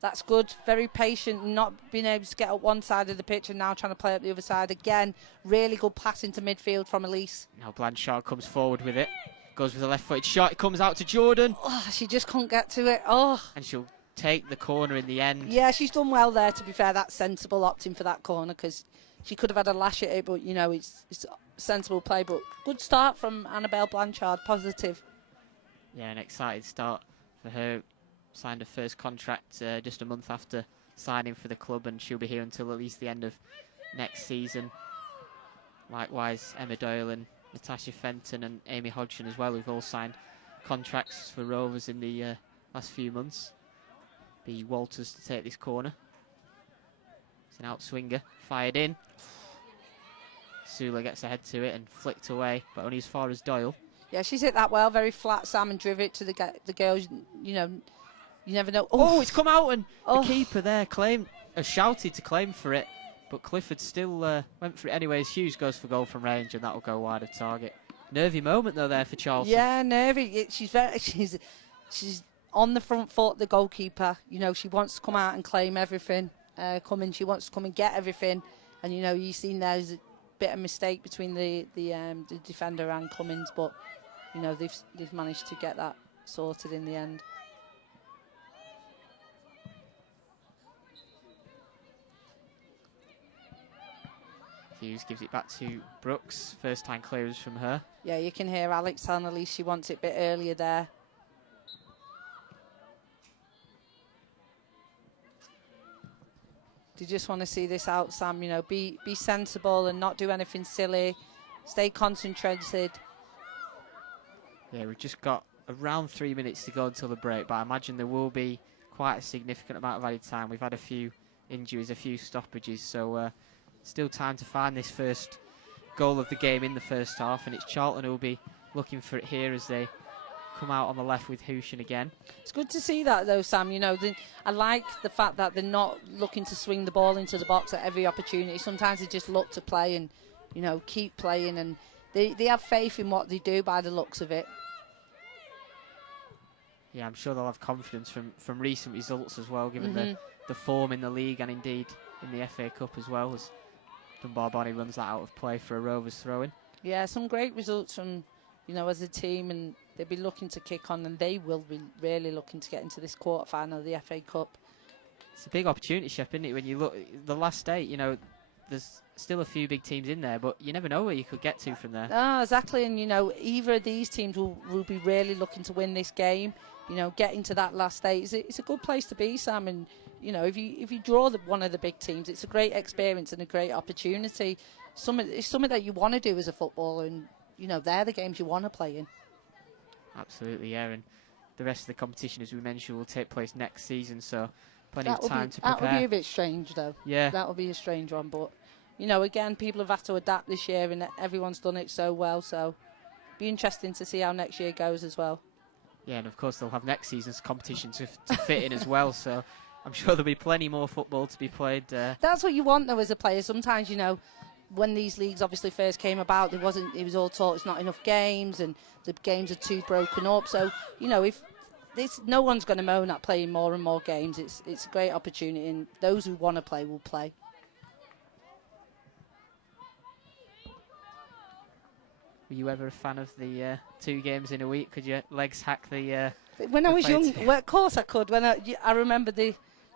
That's good, very patient, not being able to get up one side of the pitch and now trying to play up the other side. Again, really good pass into midfield from Elise. Now Blanchard comes forward with it, goes with a left-footed shot, it comes out to Jordan. Oh, she just couldn't get to it, oh. And she'll take the corner in the end. Yeah, she's done well there, to be fair. That's sensible opting for that corner, because she could have had a lash at it, but, it's sensible play. But good start from Annabelle Blanchard, positive. Yeah, an excited start for her. Signed her first contract just a month after signing for the club, and she'll be here until at least the end of next season. Likewise, Emma Doyle and Natasha Fenton and Amy Hodgson as well, who've all signed contracts for Rovers in the last few months. Be Walters to take this corner. It's an outswinger, fired in. Sula gets ahead to it and flicked away, but only as far as Doyle. Yeah, she's hit that well, very flat, Sam, and driven it to the girls. You know, you never know. Oh, it's come out, and the keeper there shouted to claim for it, but Clifford still went for it anyways. Hughes goes for goal from range, and that'll go wide of target. Nervy moment though there for Charlton. Yeah, nervy. She's on the front foot, the goalkeeper. You know, she wants to come out and claim everything. She wants to come and get everything. And you know, you've seen there's a bit of mistake between the defender and Cummins, but you know they've managed to get that sorted in the end. Hughes gives it back to Brooks. First time clearance from her. Yeah, you can hear Alex telling Elise she wants it a bit earlier there. You just want to see this out, Sam. You know, be sensible and not do anything silly. Stay concentrated. Yeah, we've just got around 3 minutes to go until the break, but I imagine there will be quite a significant amount of added time. We've had a few injuries, a few stoppages, so still time to find this first goal of the game in the first half, and it's Charlton who will be looking for it here as they come out on the left with Hushin again. It's good to see that though, Sam. You know, I like the fact that they're not looking to swing the ball into the box at every opportunity. Sometimes they just look to play and, you know, keep playing, and they have faith in what they do by the looks of it. Yeah, I'm sure they'll have confidence from recent results as well, given the form in the league and indeed in the FA Cup as well, as Dunbar Bonnie runs that out of play for a Rovers throw-in. Yeah, some great results from, you know, as a team, and they'll be looking to kick on, and they will be really looking to get into this quarter-final of the FA Cup. It's a big opportunity, Shep, isn't it? When you look, the last 8, you know, there's still a few big teams in there, but you never know where you could get to from there. Oh, exactly, and, you know, either of these teams will be really looking to win this game. You know, getting to that last 8, it's a good place to be, Sam, and, you know, if you draw one of the big teams, it's a great experience and a great opportunity. It's something that you want to do as a footballer, and, you know, they're the games you want to play in. Absolutely, yeah, and the rest of the competition, as we mentioned, will take place next season, so plenty of time to prepare. That would be a bit strange, though. Yeah. That would be a strange one, but, you know, again, people have had to adapt this year, and everyone's done it so well, so be interesting to see how next year goes as well. Yeah, and of course they'll have next season's competition to fit in as well, so I'm sure there'll be plenty more football to be played. That's what you want, though, as a player. Sometimes, you know, when these leagues obviously first came about, it was all taught it's not enough games and the games are too broken up. So, you know, no one's going to moan at playing more and more games. It's a great opportunity, and those who want to play will play. Were you ever a fan of the 2 games in a week? Could your legs hack the... When I was young, well, of course I could. When I remember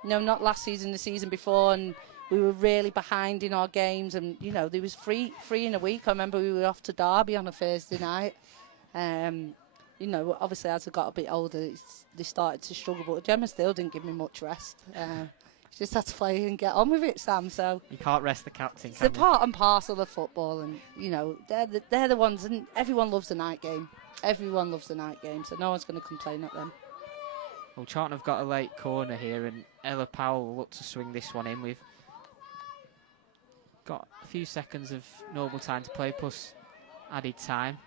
not last season, the season before, and we were really behind in our games, and, you know, there was free in a week. I remember we were off to Derby on a Thursday night. You know, obviously as I got a bit older, they started to struggle, but Gemma still didn't give me much rest. Just had to play and get on with it, Sam. So you can't rest the captain. It's the part and parcel of football, and, you know, they're the ones, and everyone loves the night game. Everyone loves the night game, so no one's going to complain at them. Well, Charlton have got a late corner here, and Ella Powell will look to swing this one in. We've got a few seconds of normal time to play, plus added time.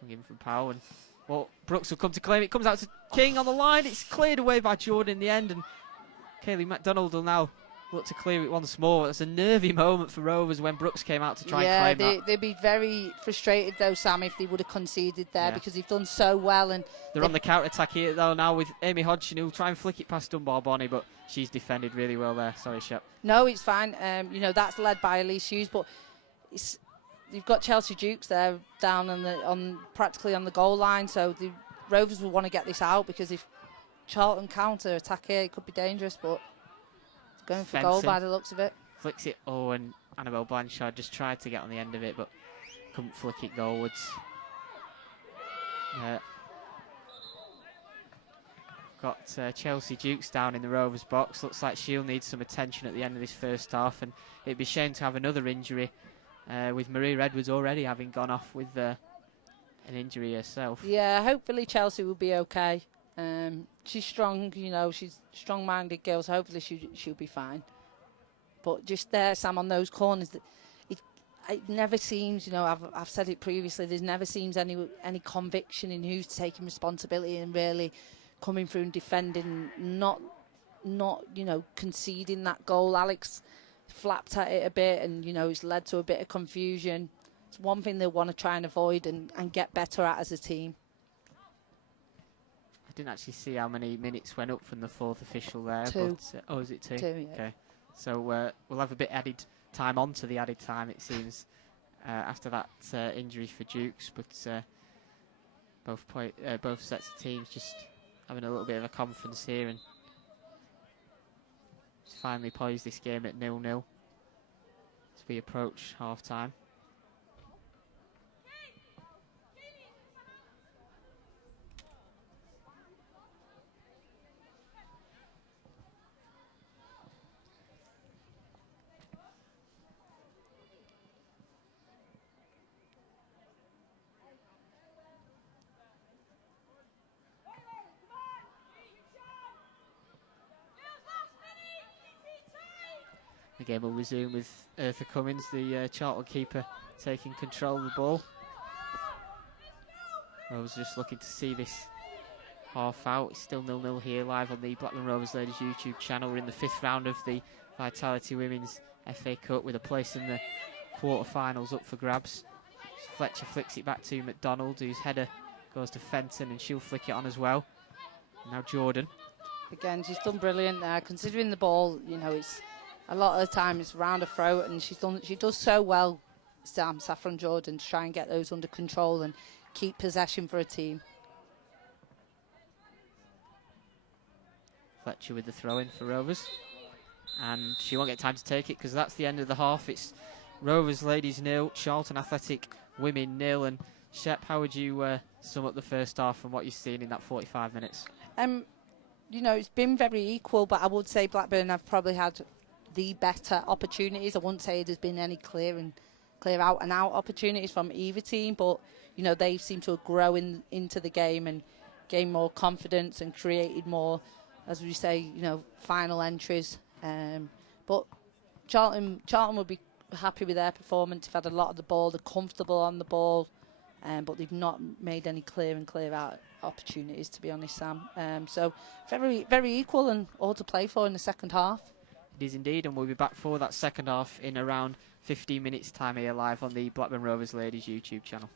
Swing in from Powell, and well, Brooks will come to claim it. Comes out to King on the line. It's cleared away by Jordan in the end, and Kaylee MacDonald will now look to clear it once more. It's a nervy moment for Rovers when Brooks came out to try and claim that. They'd be very frustrated though, Sam, if they would have conceded there, because they've done so well. And they're on the counter-attack here though now with Amy Hodgson, who'll try and flick it past Dunbar Bonnie, but she's defended really well there. Sorry, Shep. No, it's fine. You know, that's led by Elise Hughes, but you've got Chelsea Dukes there down practically on the goal line, so the Rovers will want to get this out, because if Charlton counter-attack here, it could be dangerous, but going for goal by the looks of it. Flicks it, and Annabelle Blanchard just tried to get on the end of it, but couldn't flick it goalwards. Got Chelsea Dukes down in the Rovers box. Looks like she'll need some attention at the end of this first half, and it'd be a shame to have another injury, with Maria Edwards already having gone off with an injury herself. Yeah, hopefully Chelsea will be okay. She's strong, you know, she's strong-minded girl, so hopefully she'll be fine. But just there, Sam, on those corners, it never seems, you know, I've said it previously, there never seems any conviction in who's taking responsibility and really coming through and defending, not you know, conceding that goal. Alex flapped at it a bit, and you know, it's led to a bit of confusion. It's one thing they want to try and avoid and get better at as a team. I didn't actually see how many minutes went up from the fourth official there. 2. But, oh, is it 2? 2, yeah. Okay. So we'll have a bit added time onto the added time, it seems, after that injury for Dukes. But both sets of teams just having a little bit of a conference here and finally poised this game at 0-0 as we approach half-time. The game will resume with Eartha Cummins, the Charlton keeper, taking control of the ball. I was just looking to see this half out. It's still 0-0 here, live on the Blackburn Rovers Ladies YouTube channel. We're in the 5th round of the Vitality Women's FA Cup with a place in the quarter-finals up for grabs. Fletcher flicks it back to McDonald, whose header goes to Fenton, and she'll flick it on as well. Now Jordan. Again, she's done brilliant there. Considering the ball, you know, it's a lot of the time it's round her throat, and she does so well, Saffron Jordan, to try and get those under control and keep possession for a team. Fletcher with the throw-in for Rovers. And she won't get time to take it because that's the end of the half. It's Rovers Ladies 0, Charlton Athletic Women 0. And Shep, how would you sum up the first half from what you've seen in that 45 minutes? You know, it's been very equal, but I would say Blackburn have probably had the better opportunities. I wouldn't say there's been any clear out and out opportunities from either team, but you know, they seem to have grown into the game and gained more confidence and created more, as we say, you know, final entries. But Charlton would be happy with their performance. They've had a lot of the ball, they're comfortable on the ball, but they've not made any clear out opportunities, to be honest, Sam. So very, very equal and all to play for in the second half. It is indeed, and we'll be back for that second half in around 15 minutes time here live on the Blackburn Rovers Ladies YouTube channel.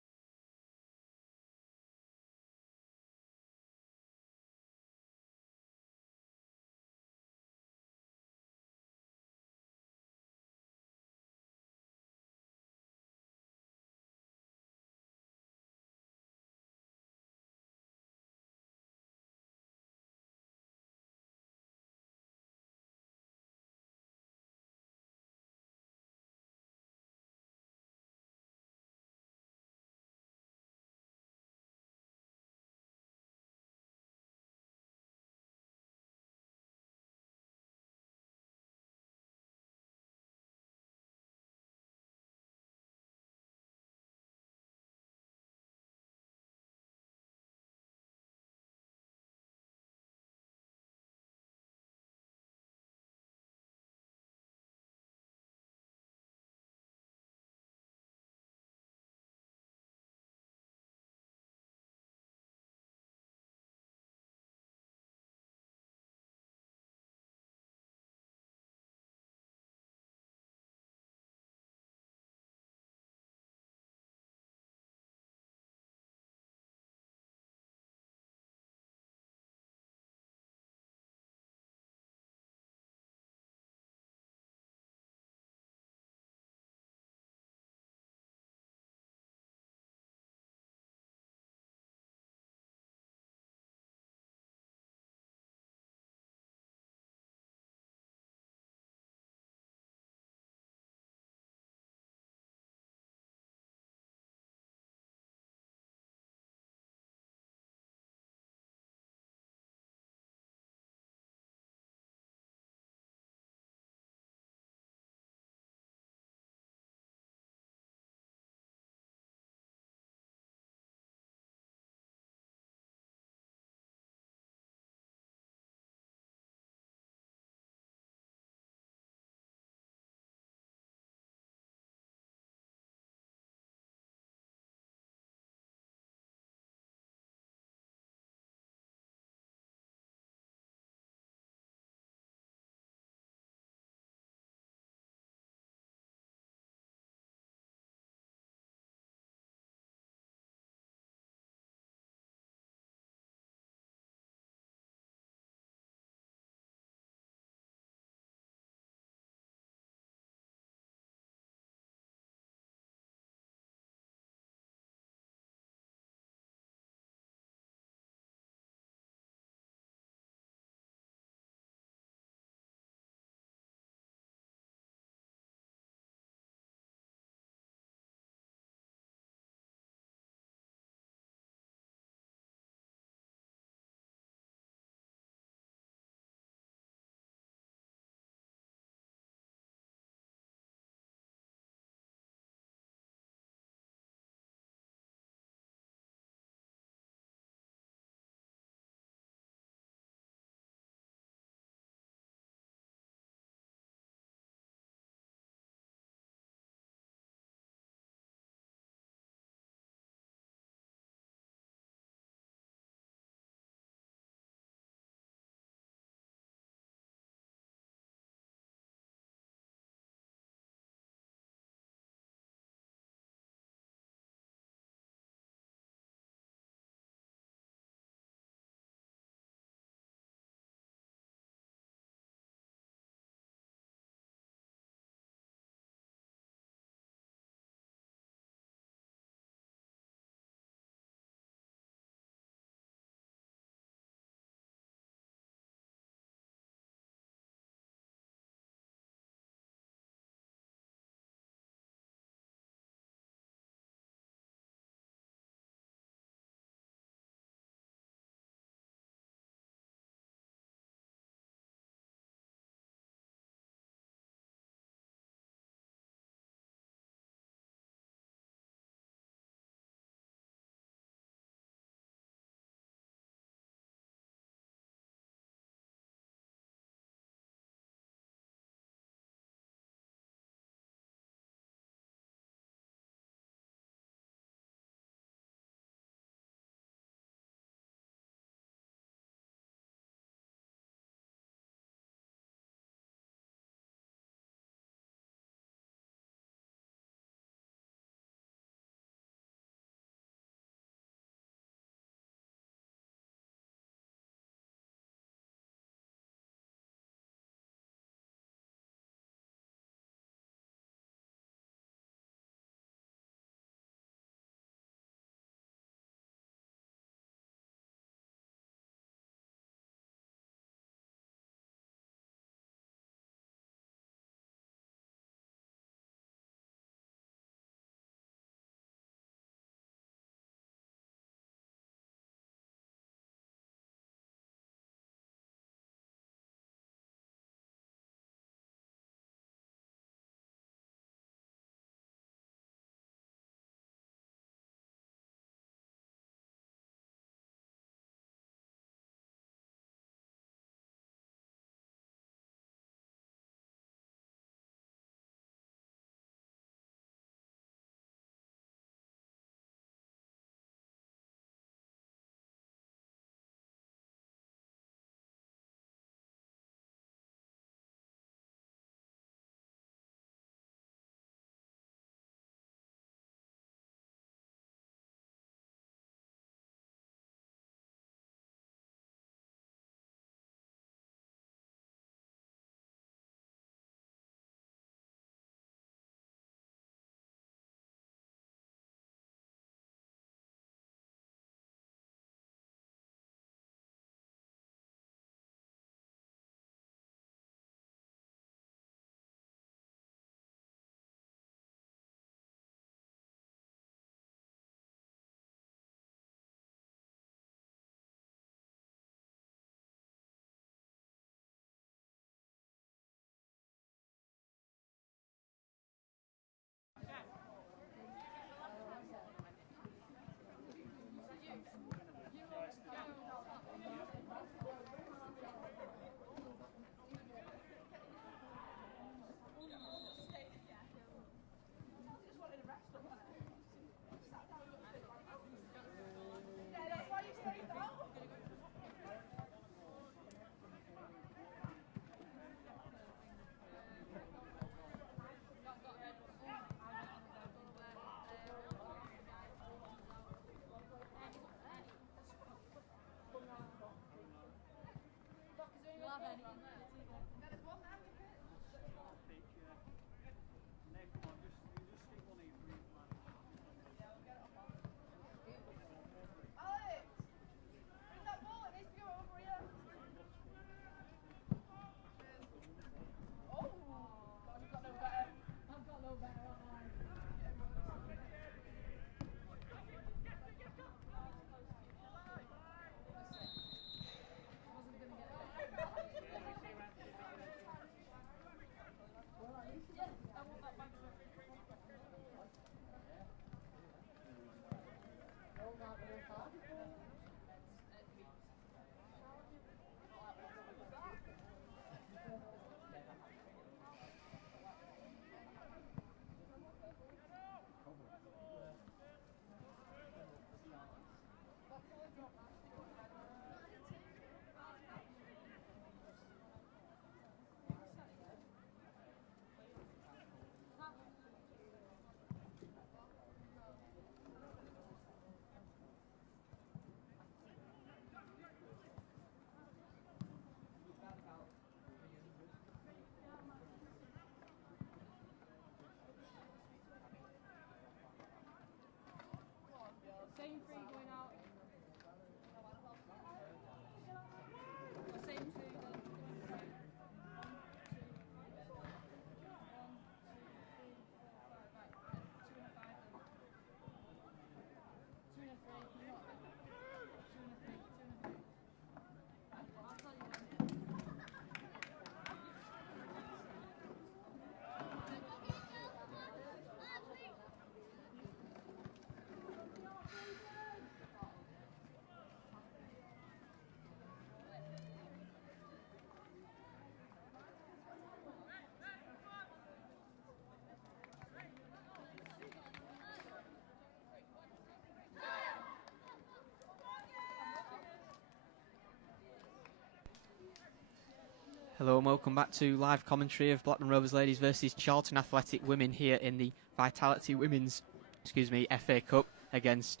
Hello and welcome back to live commentary of Blackburn Rovers ladies versus Charlton Athletic women here in the Vitality Women's, FA Cup against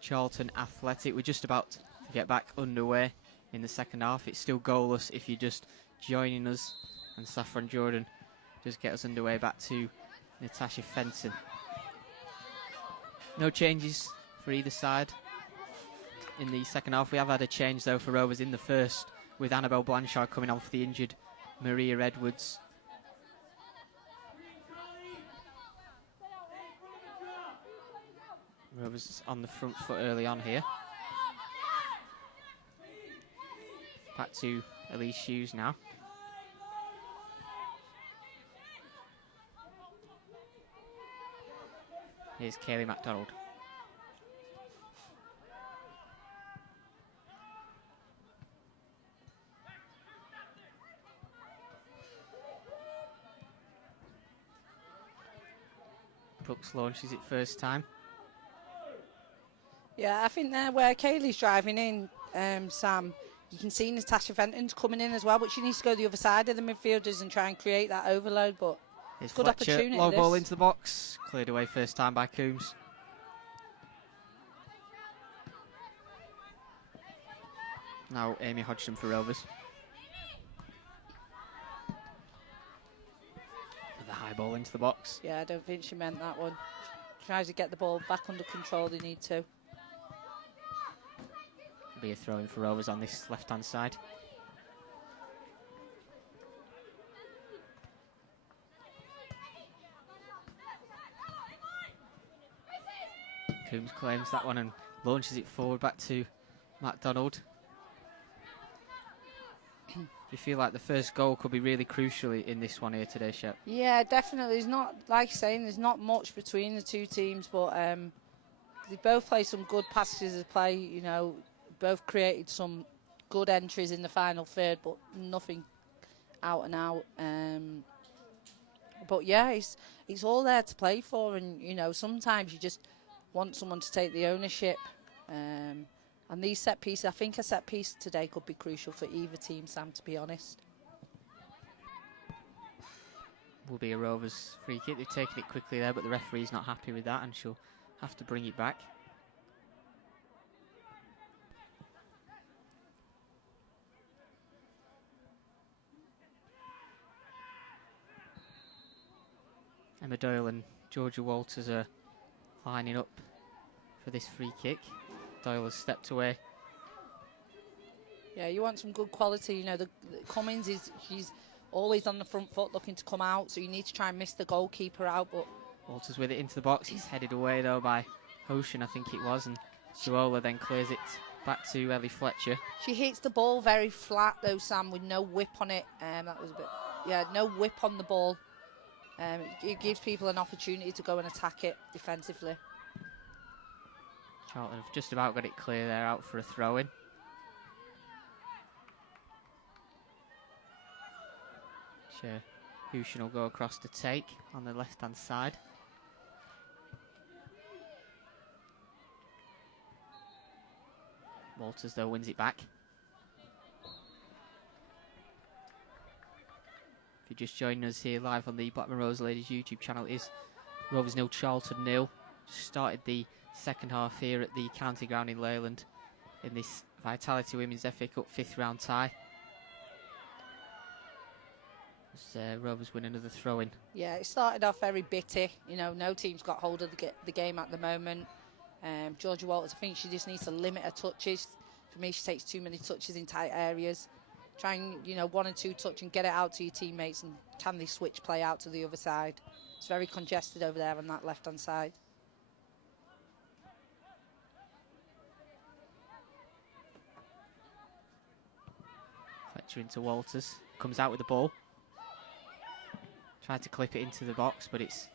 Charlton Athletic. We're just about to get back underway in the second half. It's still goalless if you're just joining us, and Saffron Jordan just get us underway back to Natasha Fenton. No changes for either side in the second half. We have had a change though for Rovers in the first, with Annabelle Blanchard coming on for the injured Maria Edwards. Rovers on the front foot early on here. Back to Elise Hughes now. Here's Kaylee MacDonald. Brooks launches it first time. Yeah, I think there where Kaylee's driving in, Sam, you can see Natasha Fenton's coming in as well, but she needs to go the other side of the midfielders and try and create that overload. But Here's good Fletcher, opportunity. low ball into the box, cleared away first time by Coombs. Now Amy Hodgson for Rovers. The high ball into the box. Yeah, I don't think she meant that one. She tries to get the ball back under control, they need to. Be a throw in for Rovers on this left hand side. Coombs claims that one and launches it forward back to MacDonald. You feel like the first goal could be really crucial in this one here today, Shep? Yeah, definitely. There's not, like you're saying, there's not much between the two teams, but they both play some good passages of play. You know, both created some good entries in the final third, but nothing out and out. But yeah, it's all there to play for, and you know, sometimes you just want someone to take the ownership. And these set pieces, I think a set piece today could be crucial for either team, Sam, to be honest. Will be a Rovers free kick. They've taken it quickly there, but the referee's not happy with that and she'll have to bring it back. Emma Doyle and Georgia Walters are lining up for this free kick. Doyle has stepped away. Yeah, you want some good quality. You know, the Cummins she's always on the front foot looking to come out, so you need to try and miss the goalkeeper out. But Walters with it into the box. It's headed away though by Hoshin, I think it was, and Suola then clears it back to Ellie Fletcher. She hits the ball very flat though, Sam, with no whip on it. That was a bit, yeah, no whip on the ball. It gives people an opportunity to go and attack it defensively. Charlton have just about got it clear there, out for a throw-in. Sure, Hushin will go across to take on the left-hand side. Walters, though, wins it back. If you're just joining us here live on the Blackburn Rovers Ladies YouTube channel, it is Rovers 0, Charlton 0. Started the second half here at the County Ground in Leyland in this Vitality Women's FA Cup 5th round tie. As Rovers win another throw-in. Yeah, it started off very bitty. You know, no team's got hold of the game at the moment. Georgia Walters, I think she just needs to limit her touches. For me, she takes too many touches in tight areas. Try and, you know, 1 and 2 touch and get it out to your teammates, and can they switch play out to the other side? It's very congested over there on that left-hand side. Fletcher into Walters, comes out with the ball. Tried to clip it into the box, but it's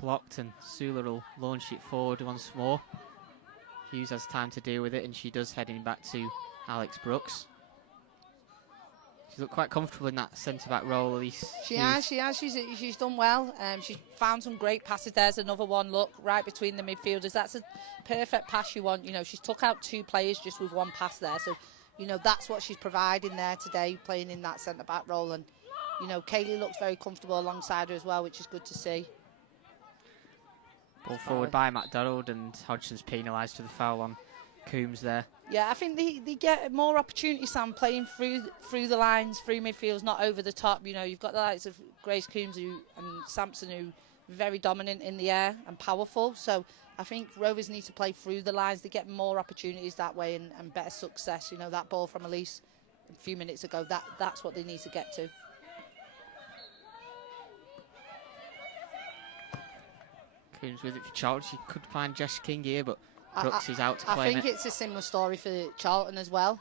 blocked, and Sula will launch it forward once more. Hughes has time to deal with it, and she does, heading back to Alex Brooks. She's looked quite comfortable in that centre-back role, at least. She has. She's done well. She's found some great passes. There's another one, look, right between the midfielders. That's a perfect pass you want. You know, she's took out 2 players just with 1 pass there. So, you know, that's what she's providing there today, playing in that centre-back role. And, you know, Kaylee looks very comfortable alongside her as well, which is good to see. Ball forward by MacDonald, and Hodgson's penalised for the foul on Coombs there. Yeah, I think they get more opportunity, Sam, playing through the lines, through midfields, not over the top. You know, you've got the likes of Grace Coombs and Sampson, who are very dominant in the air and powerful. So I think Rovers need to play through the lines. They get more opportunities that way and better success. You know, that ball from Elise a few minutes ago, that's what they need to get to. Coombs with it for Charlton. She could find Jess King here, but Brooks is out to claim I think it's a similar story for Charlton as well.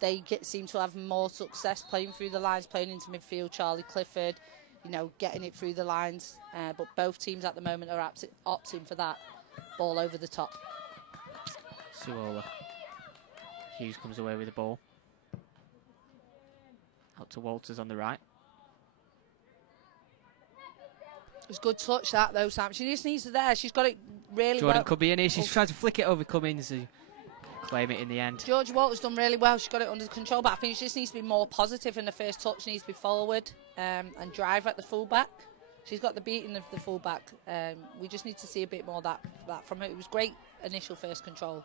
They seem to have more success playing through the lines, playing into midfield. Charlie Clifford, you know, getting it through the lines. But both teams at the moment are opting for that ball over the top. Suola. Hughes comes away with the ball. Out to Walters on the right. It was a good touch that though, Sam. She just needs it there. She's got it really Jordan well. could be in here. She's trying to flick it over Cummins to claim it in the end. Georgia Walters done really well. She's got it under control, but I think she just needs to be more positive in the first touch. She needs to be forward and drive at the fullback. She's got the beating of the fullback. We just need to see a bit more of that from her. It was great initial first control.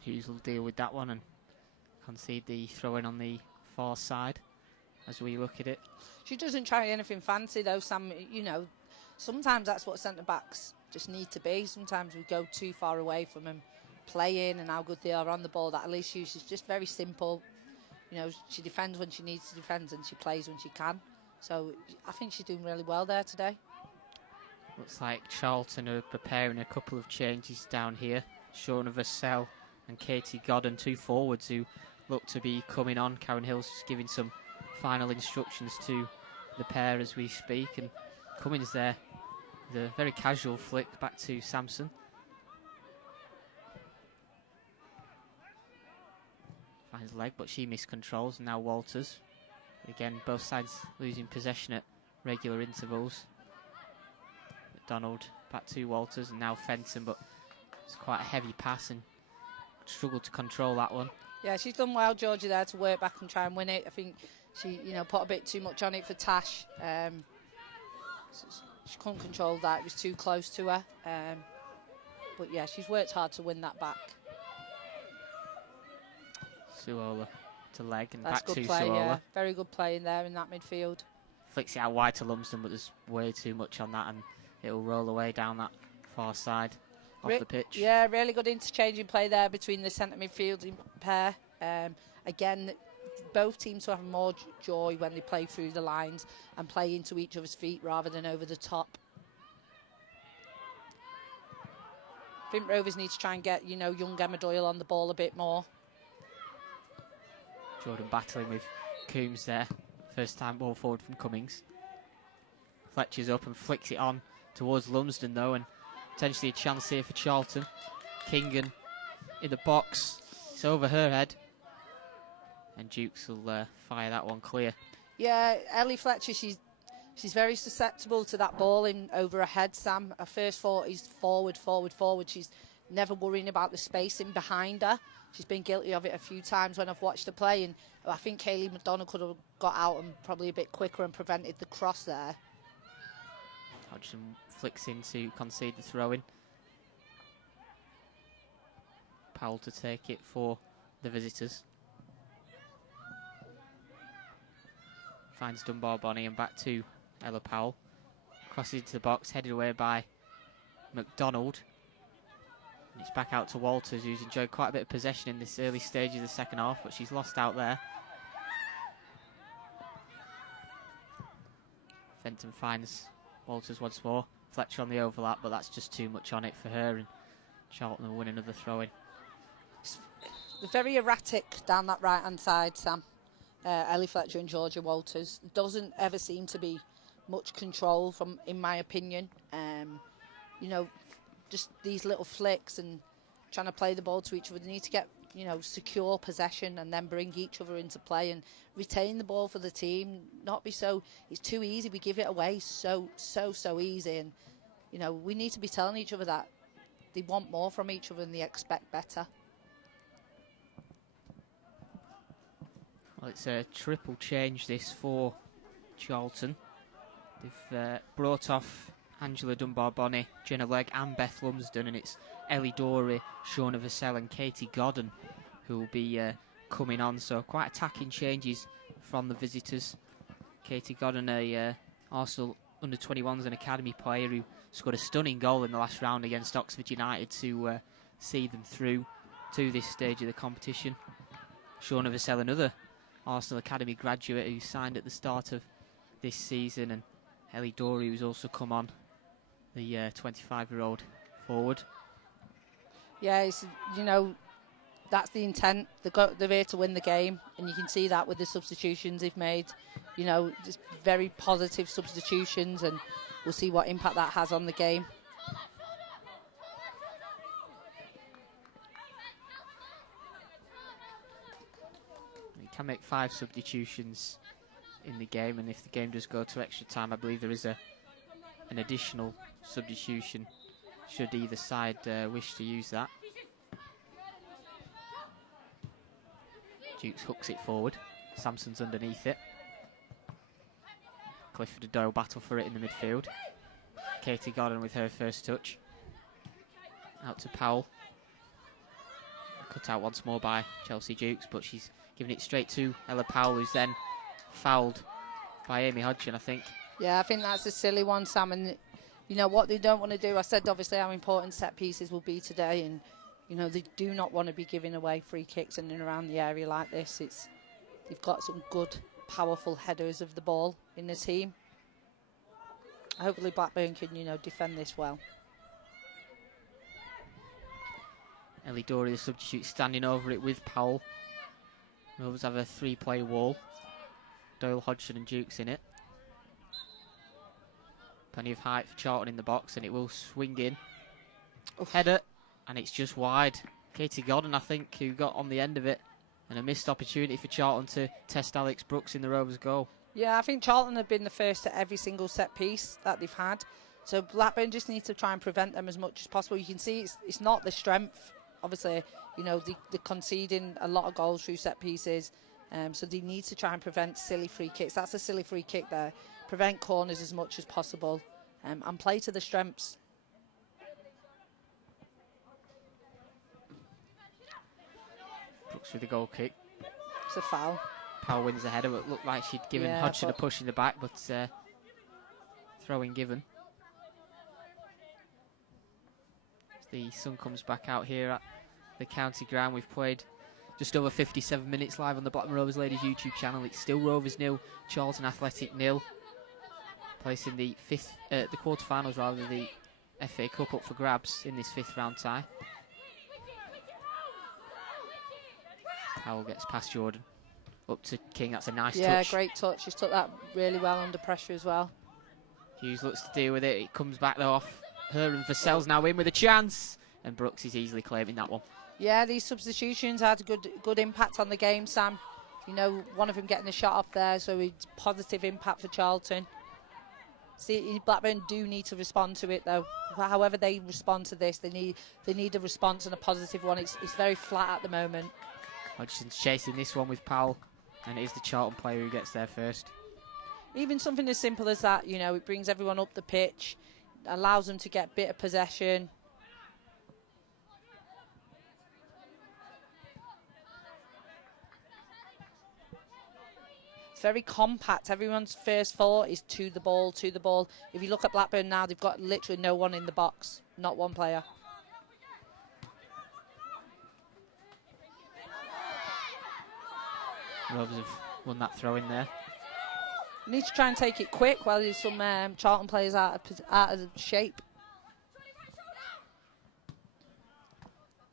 Hughes will deal with that one and concede the throw-in on the far side as we look at it. She doesn't try anything fancy though, Sam. You know, sometimes that's what centre-backs just need to be. Sometimes we go too far away from them playing and how good they are on the ball. That Elise Hughes is just very simple. You know, she defends when she needs to defend and she plays when she can. So I think she's doing really well there today. Looks like Charlton are preparing a couple of changes down here. Shauna Vassell and Katie Godden, two forwards who look to be coming on. Karen Hill's just giving some final instructions to the pair as we speak, and Cummins there, the very casual flick back to Sampson. Finds leg, but she miscontrols, and now Walters. Again, both sides losing possession at regular intervals. McDonald back to Walters, and now Fenton, but it's quite a heavy pass and struggled to control that one. Yeah, she's done well, Georgia, there to work back and try and win it. I think she, you know, put a bit too much on it for Tash. She couldn't control that. It was too close to her. But yeah, she's worked hard to win that back. Suola to leg and That's back good to play, Suola. yeah. Very good play in there in that midfield. Flicks it out wide to Lumsden, but there's way too much on that and it'll roll away down that far side off the pitch. Yeah, really good interchanging play there between the centre midfielding pair. Again, both teams will have more joy when they play through the lines and play into each other's feet rather than over the top. I think Rovers need to try and get, you know, young Emma Doyle on the ball a bit more. Jordan battling with Coombs there. First time ball forward from Cummings. Fletcher's up and flicks it on towards Lumsden though, and potentially a chance here for Charlton. Kingan in the box. It's over her head. And Dukes will fire that one clear. Yeah, Ellie Fletcher, she's very susceptible to that ball in over her head, Sam. Her first thought is forward, forward, forward. She's never worrying about the spacing behind her. She's been guilty of it a few times when I've watched her play, and I think Kaylee McDonough could have got out and probably a bit quicker and prevented the cross there. Hodgson flicks in to concede the throw-in. Powell to take it for the visitors. Finds Dunbar Bonnie and back to Ella Powell. Crosses into the box, headed away by McDonald. And it's back out to Walters, who's enjoyed quite a bit of possession in this early stage of the second half, but she's lost out there. Fenton finds Walters once more. Fletcher on the overlap, but that's just too much on it for her, and Charlton will win another throw-in. They're very erratic down that right-hand side, Sam. Ellie Fletcher and Georgia Walters. Doesn't ever seem to be much control, from, in my opinion. You know, just these little flicks and trying to play the ball to each other. They need to get, you know, secure possession and then bring each other into play and retain the ball for the team. Not be so, it's too easy. We give it away so easy. And, you know, we need to be telling each other that they want more from each other and they expect better. Well, it's a triple change this for Charlton. They've brought off Angela Dunbar-Bonney, Jenna Legg and Beth Lumsden, and it's Ellie Dorey, Shauna Vassell and Katie Godden who will be coming on. So quite attacking changes from the visitors. Katie Godden, a Arsenal under-21s and academy player who scored a stunning goal in the last round against Oxford United to see them through to this stage of the competition. Shauna Vassell, another Arsenal academy graduate who signed at the start of this season, and Ellie Dorey, who's also come on, the 25-year-old forward. Yeah, it's, you know, that's the intent. They're here to win the game, and you can see that with the substitutions they've made. You know, just very positive substitutions, and we'll see what impact that has on the game. You can make 5 substitutions in the game, and if the game does go to extra time, I believe there is an additional substitution should either side wish to use that. Jukes hooks it forward. Sampson's underneath it. Clifford and Doyle battle for it in the midfield. Katie Godden with her first touch. Out to Powell. Cut out once more by Chelsea Jukes, but she's giving it straight to Ella Powell, who's then fouled by Amy Hodgson, I think. Yeah, I think that's a silly one, Sam. And you know what they don't want to do. I said obviously how important set pieces will be today, and you know they do not want to be giving away free kicks in and around the area like this. They've got some good, powerful headers of the ball in the team. Hopefully Blackburn can, you know, defend this well. Ellie Dorey, the substitute, standing over it with Powell. Rovers have a 3-player wall. Doyle, Hodgson and Jukes in it. Plenty of height for Charlton in the box, and it will swing in. Oof. Header, and it's just wide. Katie Godden, I think, who got on the end of it, and a missed opportunity for Charlton to test Alex Brooks in the Rovers' goal. Yeah, I think Charlton have been the first at every single set piece that they've had. So Blackburn just needs to try and prevent them as much as possible. You can see it's not the strength. Obviously, you know, they're conceding a lot of goals through set pieces. So they need to try and prevent silly free kicks. That's a silly free kick there. Prevent corners as much as possible and play to the strengths. Brooks with the goal kick. It's a foul. Powell wins the header. It looked like she'd given Hodgson a push in the back, but throw-in given. As the sun comes back out here at the county ground, we've played just over 57 minutes live on the Blackburn Rovers Ladies YouTube channel. It's still Rovers 0, Charlton Athletic 0. Placing the quarterfinals, rather, the FA Cup up for grabs in this 5th round tie. Powell gets past Jordan. Up to King, that's a nice touch. Yeah, great touch. She's took that really well under pressure as well. Hughes looks to deal with it. It comes back though off her, and Vassell's now in with a chance. And Brooks is easily claiming that one. Yeah, these substitutions had a good impact on the game, Sam. You know, one of them getting the shot off there, so it's positive impact for Charlton. See, Blackburn do need to respond to it though. However they respond to this, they need a response and a positive one. It's very flat at the moment. Hodgson's chasing this one with Powell, and it is the Charlton player who gets there first. Even something as simple as that, you know, it brings everyone up the pitch, allows them to get a bit of possession. It's very compact. Everyone's first thought is to the ball, to the ball. If you look at Blackburn now, they've got literally no one in the box, not one player. Rovers have won that throw in there. Need to try and take it quick while there's some Charlton players out of shape.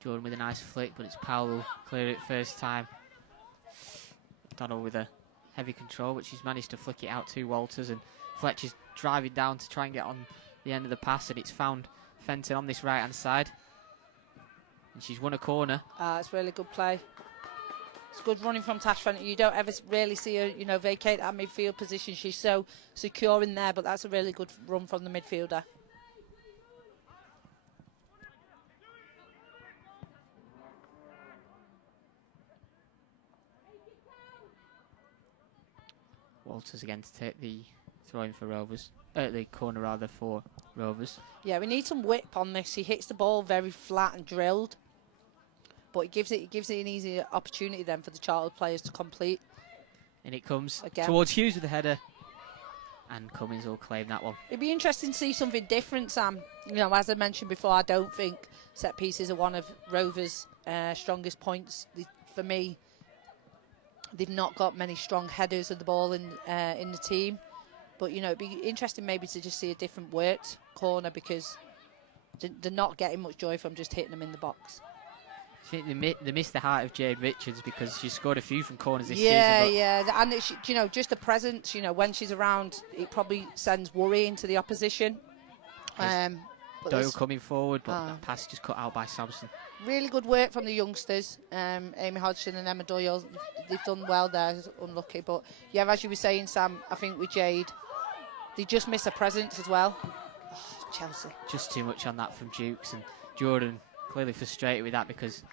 Jordan with a nice flick, but it's Powell who'll clear it first time. Donald with a heavy control, but she's managed to flick it out to Walters, and Fletcher's driving down to try and get on the end of the pass, and it's found Fenton on this right-hand side. And she's won a corner. It's really good play. It's good running from Tash Fenton. You don't ever really see her, you know, vacate that midfield position. She's so secure in there, but that's a really good run from the midfielder. Walters again to take the throw-in for Rovers. The corner rather for Rovers. Yeah, we need some whip on this. He hits the ball very flat and drilled, but it gives it an easy opportunity then for the Charlton players to complete. And it comes again towards Hughes with the header, and Cummins will claim that one. It'd be interesting to see something different, Sam. You know, as I mentioned before, I don't think set pieces are one of Rovers' strongest points. For me, they've not got many strong headers of the ball in the team. But, you know, it'd be interesting maybe to just see a different worked corner, because they're not getting much joy from just hitting them in the box. I think they missed the heart of Jade Richards, because she scored a few from corners this season. Yeah, and it's, you know, just the presence, you know, when she's around, it probably sends worry into the opposition. Doyle coming forward, but that pass just cut out by Sampson. Really good work from the youngsters, Amy Hodgson and Emma Doyle. They've done well there, unlucky. But, yeah, as you were saying, Sam, I think with Jade, they just miss a presence as well. Oh, Chelsea. Just too much on that from Dukes, and Jordan clearly frustrated with that, because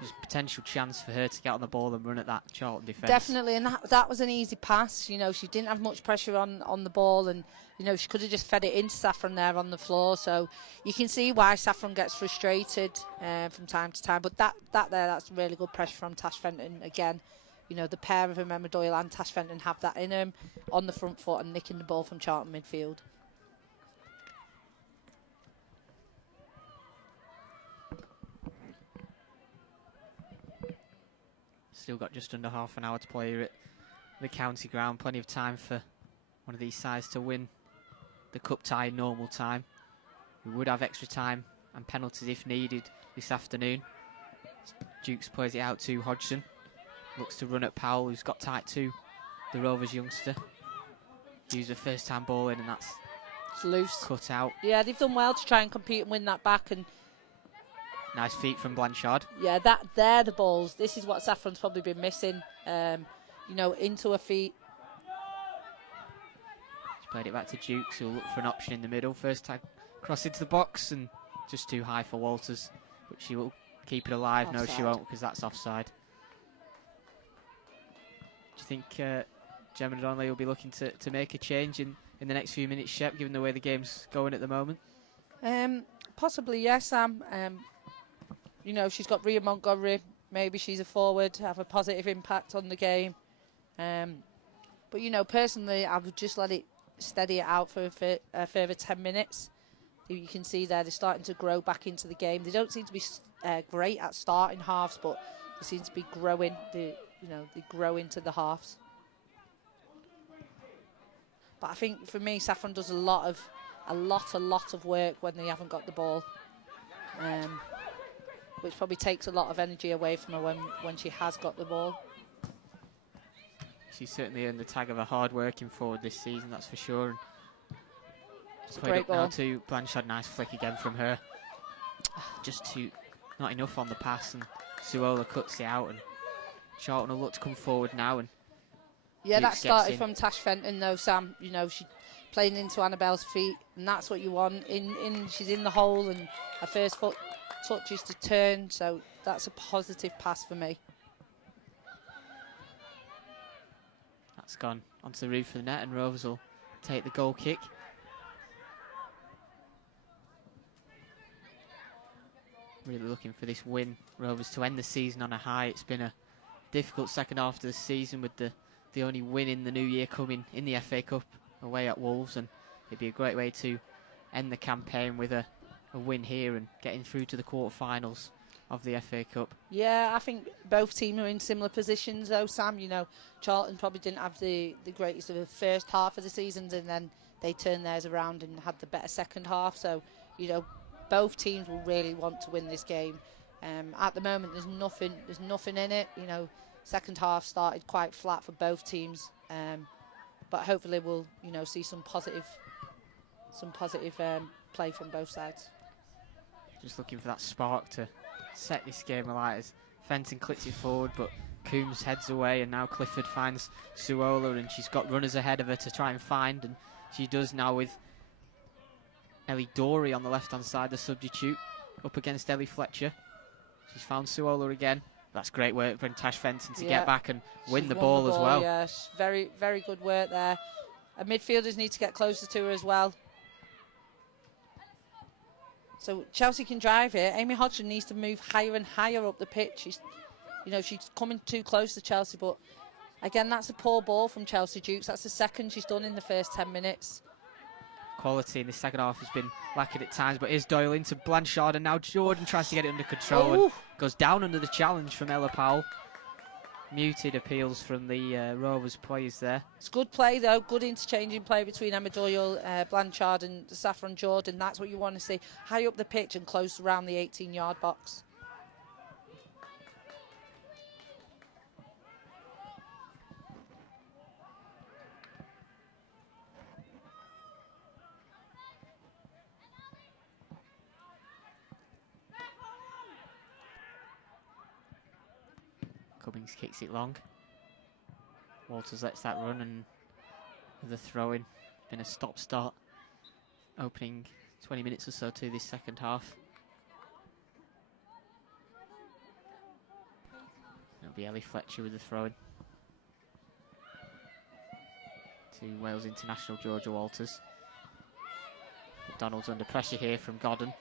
there's potential chance for her to get on the ball and run at that Charlton defence. Definitely, and that was an easy pass. You know, she didn't have much pressure on the ball, and, you know, she could have just fed it into Saffron there on the floor. So you can see why Saffron gets frustrated from time to time. But that's really good pressure from Tash Fenton again. You know, the pair of them, Emma Doyle and Tash Fenton, have that in them on the front foot and nicking the ball from Charlton midfield. Still got just under half an hour to play here at the county ground. Plenty of time for one of these sides to win the cup tie in normal time. We would have extra time and penalties if needed this afternoon. Dukes plays it out to Hodgson. Looks to run at Powell, who's got tight to the Rovers youngster. Use a first-time ball in, and that's loose. Cut out. Yeah, they've done well to try and compete and win that back. And nice feet from Blanchard. Yeah, they're the balls. This is what Saffron's probably been missing. You know, into her feet. She's played it back to Dukes, who'll look for an option in the middle. First time cross into the box, and just too high for Walters. But she will keep it alive. Offside. No, she won't, because that's offside. Do you think Gemma Donnelly will be looking to make a change in the next few minutes, Shep, given the way the game's going at the moment? Possibly, yes, Sam. You know, she's got Rhea Montgomery. Maybe she's a forward, have a positive impact on the game. But, you know, personally, I would just let it steady it out for a further 10 minutes. You can see there they're starting to grow back into the game. They don't seem to be great at starting halves, but they seem to be growing. They grow into the halves. But I think for me, Saffron does a lot of work when they haven't got the ball, which probably takes a lot of energy away from her when she has got the ball. She's certainly earned the tag of a hard-working forward this season, that's for sure. It's a great ball. Now to Blanchard, nice flick again from her. Just not enough on the pass, and Suola cuts it out, and Charlton will look to come forward now. And yeah, that started from Tash Fenton though, Sam. You know, she's playing into Annabelle's feet, and that's what you want. She's in the hole, and her first foot touches to turn, so that's a positive pass for me. That's gone onto the roof of the net, and Rovers will take the goal kick. Really looking for this win, Rovers, to end the season on a high. It's been a difficult second half of the season, with the only win in the new year coming in the FA Cup away at Wolves, and it'd be a great way to end the campaign with a win here and getting through to the quarterfinals of the FA Cup. Yeah, I think both teams are in similar positions though, Sam. You know, Charlton probably didn't have the greatest of the first half of the season, and then they turned theirs around and had the better second half. So, you know, both teams will really want to win this game. At the moment, there's nothing in it. You know, second half started quite flat for both teams, but hopefully we'll see some positive play from both sides. Just looking for that spark to set this game alight as Fenton clicks it forward, but Coombs heads away, and now Clifford finds Suola, and she's got runners ahead of her to try and find, and she does now with Ellie Dorey on the left-hand side, the substitute, up against Ellie Fletcher. She's found Suola again. That's great work from Tash Fenton to get back and win the ball as well. Yeah, very, very good work there. And midfielders need to get closer to her as well. So Chelsea can drive here. Amy Hodgson needs to move higher and higher up the pitch. She's coming too close to Chelsea, but again, that's a poor ball from Chelsea Dukes. That's the second she's done in the first 10 minutes. Quality in the second half has been lacking at times, but here's Doyle into Blanchard, and now Jordan tries to get it under control and goes down under the challenge from Ella Powell. Muted appeals from the Rovers players there. It's good play though, good interchanging play between Emma Doyle, Blanchard and Saffron Jordan. That's what you want to see, high up the pitch and close around the 18-yard box. Cummings kicks it long. Walters lets that run, and with the throw-in, been a stop-start opening 20 minutes or so to this second half. It'll be Ellie Fletcher with the throw-in to Wales international Georgia Walters. McDonald's under pressure here from Godden.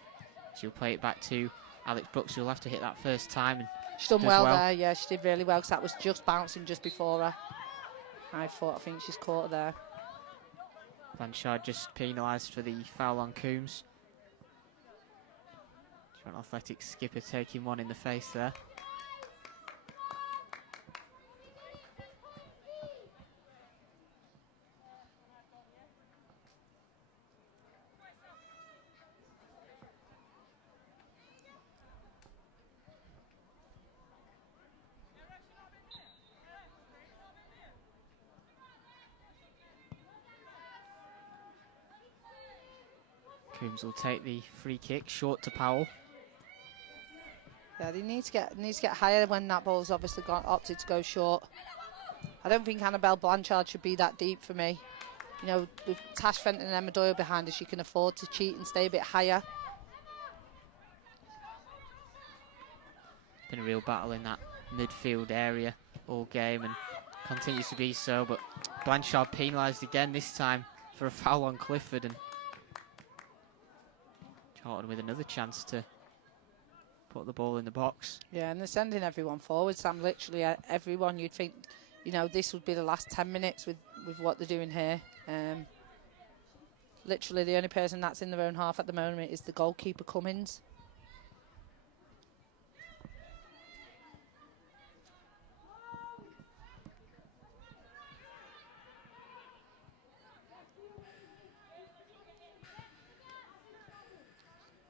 She'll play it back to Alex Brooks, who'll have to hit that first time. And she's done well there, yeah, she did really well, because that was just bouncing just before her. I think she's caught her there. Blanchard just penalised for the foul on Coombs. Charlton Athletics skipper taking one in the face there. Coombs will take the free kick, short to Powell. Yeah, they need to get higher when that ball's obviously opted to go short. I don't think Annabelle Blanchard should be that deep for me. You know, with Tash Fenton and Emma Doyle behind her, she can afford to cheat and stay a bit higher. Been a real battle in that midfield area all game, and continues to be so, but Blanchard penalised again, this time for a foul on Clifford, and Charlton with another chance to put the ball in the box. Yeah, and they're sending everyone forward, Sam. Literally everyone. You'd think, you know, this would be the last 10 minutes with what they're doing here. Literally the only person that's in their own half at the moment is the goalkeeper, Cummins.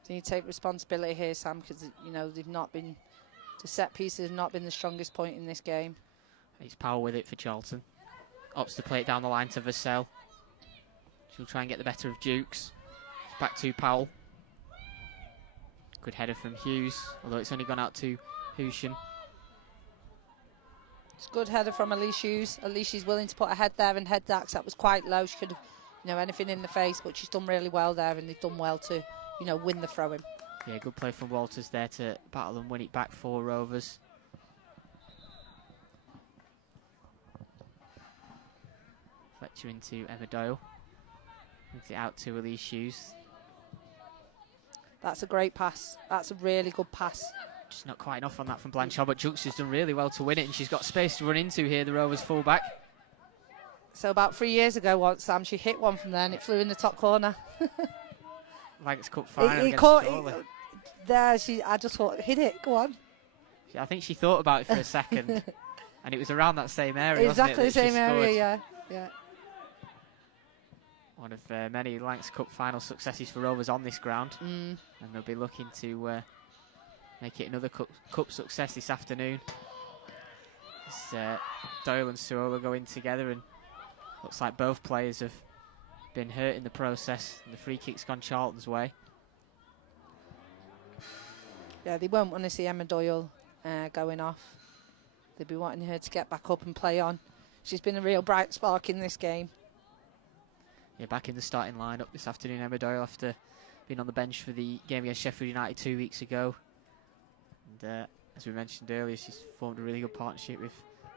So you take responsibility here, Sam, because, you know, the set pieces have not been the strongest point in this game. It's Powell with it for Charlton. Opts to play it down the line to Vassell. She'll try and get the better of Dukes. It's back to Powell. Good header from Hughes, although it's only gone out to Hushen. It's a good header from Elise Hughes. At least she's willing to put her head there and head that, 'cause that was quite low. She could have, you know, anything in the face, but she's done really well there, and they've done well to, you know, win the throw-in. Yeah, good play from Walters there to battle and win it back for Rovers. Fletcher into Emma Doyle. Moves it out to Elise Hughes. That's a great pass. That's a really good pass. Just not quite enough on that from Blanchard, but Jukes has done really well to win it, and she's got space to run into here, the Rovers full-back. So about 3 years ago, Sam, she hit one from there and it flew in the top corner. Lancs Cup final against Chorley. I just thought, hit it, go on. I think she thought about it for a second, and it was around that same area, exactly wasn't it, the same area, yeah. One of many Lancs Cup final successes for Rovers on this ground, and they'll be looking to make it another cup success this afternoon. As Doyle and Suola go in together, and looks like both players have been hurt in the process, and the free kick's gone Charlton's way. Yeah, they won't want to see Emma Doyle going off. They'll be wanting her to get back up and play on. She's been a real bright spark in this game. Yeah, back in the starting lineup this afternoon, Emma Doyle, after being on the bench for the game against Sheffield United 2 weeks ago. And as we mentioned earlier, she's formed a really good partnership with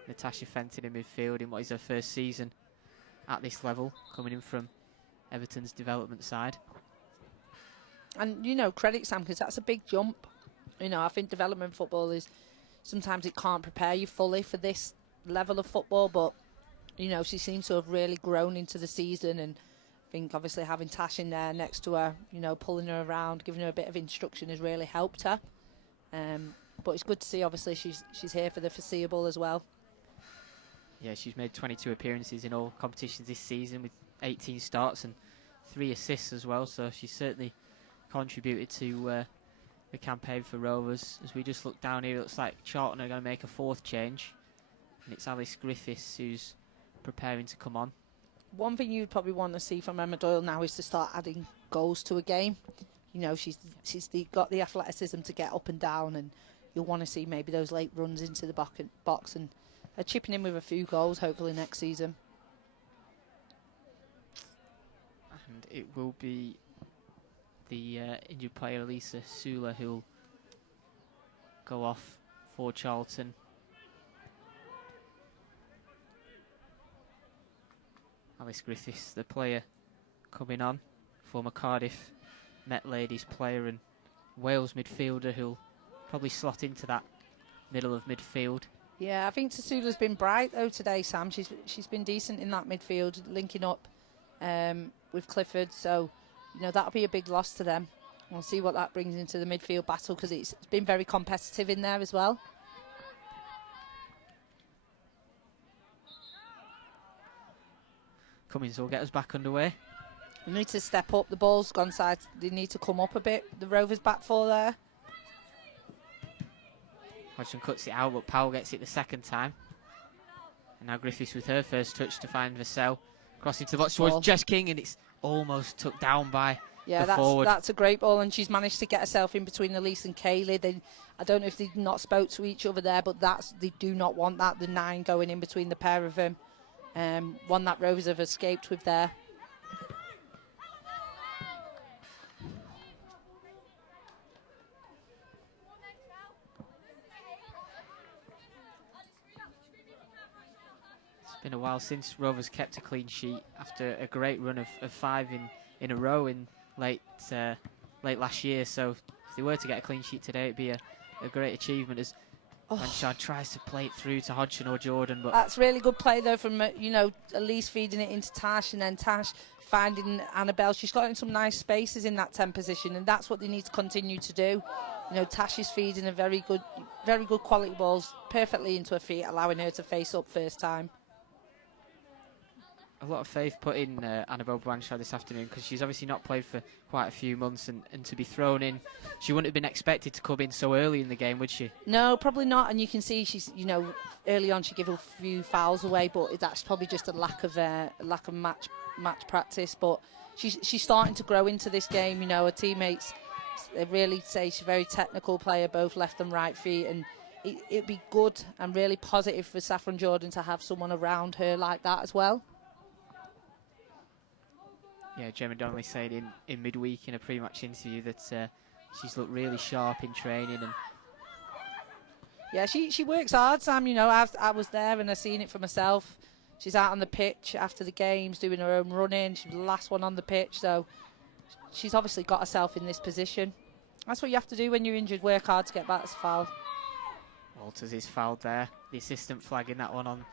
Natasha Fenton in midfield in what is her first season at this level, coming in from Everton's development side. And, you know, credit Sam, because that's a big jump. You know, I think development football is, sometimes it can't prepare you fully for this level of football, but, you know, she seems to have really grown into the season, and I think obviously having Tash in there next to her, you know, pulling her around, giving her a bit of instruction has really helped her. But it's good to see, obviously, she's here for the foreseeable as well. Yeah, she's made 22 appearances in all competitions this season with 18 starts and 3 assists as well, so she's certainly contributed to the campaign for Rovers. As we just look down here, it looks like Charlton are going to make a 4th change, and it's Alice Griffiths who's preparing to come on. One thing you'd probably want to see from Emma Doyle now is to start adding goals to a game. You know, she's got the athleticism to get up and down, and you'll want to see maybe those late runs into the box and chipping in with a few goals hopefully next season. And it will be the injured player Lisa Sula who'll go off for Charlton. Alice Griffiths, the player coming on, former Cardiff Met Ladies player and Wales midfielder, who'll probably slot into that middle of midfield. Yeah, I think Tasula's been bright though today, Sam. She's been decent in that midfield, linking up with Clifford. So, you know, that'll be a big loss to them. We'll see what that brings into the midfield battle, because it's been very competitive in there as well. Cummins will get us back underway. They need to step up. The ball's gone side. They need to come up a bit. The Rovers back 4 there. Hodgson cuts it out, but Powell gets it the second time. And now Griffiths with her first touch to find Vassell. Crossing to the box towards Jess King, and it's almost took down by the forward. That's a great ball, and she's managed to get herself in between Elise and Kaylee. I don't know if they've not spoke to each other there, but they do not want that, the 9 going in between the pair of them. One that Rovers have escaped with there. It's been a while since Rovers kept a clean sheet after a great run of 5 in a row in late last year. So if they were to get a clean sheet today, it'd be a great achievement, as Blanchard tries to play it through to Hodgson or Jordan. But that's really good play though from, you know, Elise feeding it into Tash, and then Tash finding Annabelle. She's got in some nice spaces in that 10 position, and that's what they need to continue to do. You know, Tash is feeding a very good quality balls perfectly into her feet, allowing her to face up first time. A lot of faith put in Annabelle Blanchard this afternoon, because she's obviously not played for quite a few months, and to be thrown in, she wouldn't have been expected to come in so early in the game, would she? No, probably not. And you can see she's, you know, early on she gave a few fouls away, but that's probably just a lack of match practice. But she's starting to grow into this game. You know, her teammates, they really say she's a very technical player, both left and right feet, and it'd be good and really positive for Saffron Jordan to have someone around her like that as well. Yeah, Gemma Donnelly said in midweek in a pre-match interview that she's looked really sharp in training. And yeah, she works hard, Sam. You know, I was there and I've seen it for myself. She's out on the pitch after the games doing her own running. She was the last one on the pitch, so she's obviously got herself in this position. That's what you have to do when you're injured, work hard to get back to foul. Walters is fouled there. The assistant flagging that one on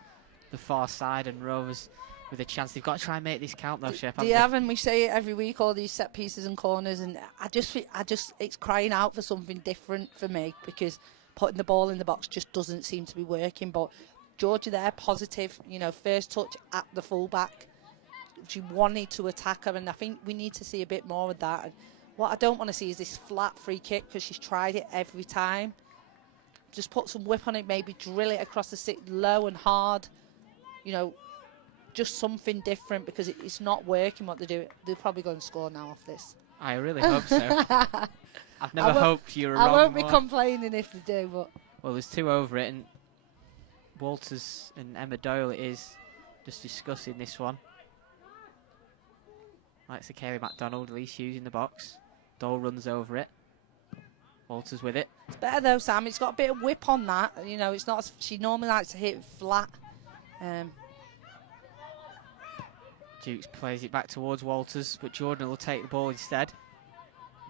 the far side, and Rovers with a chance. They've got to try and make this count though, Shep. They have, and we say it every week, all these set pieces and corners, and I just it's crying out for something different for me, because putting the ball in the box just doesn't seem to be working. But Georgia there, positive, you know, first touch at the fullback. She wanted to attack her, and I think we need to see a bit more of that. And what I don't want to see is this flat free kick, because she's tried it every time. Just put some whip on it, maybe drill it across the stick low and hard, you know, just something different, because it's not working what they're doing. They're probably going to score now off this. I really hope so. I've never hoped you were wrong. I won't be more. complaining if they do, but... Well, there's 2 over it, and Walters and Emma Doyle it is just discussing this one. Likes the Kaylee MacDonald, Elise Hughes in the box. Doyle runs over it. Walters with it. It's better though, Sam. It's got a bit of whip on that. You know, it's not. She normally likes to hit flat. Dukes plays it back towards Walters, but Jordan will take the ball instead.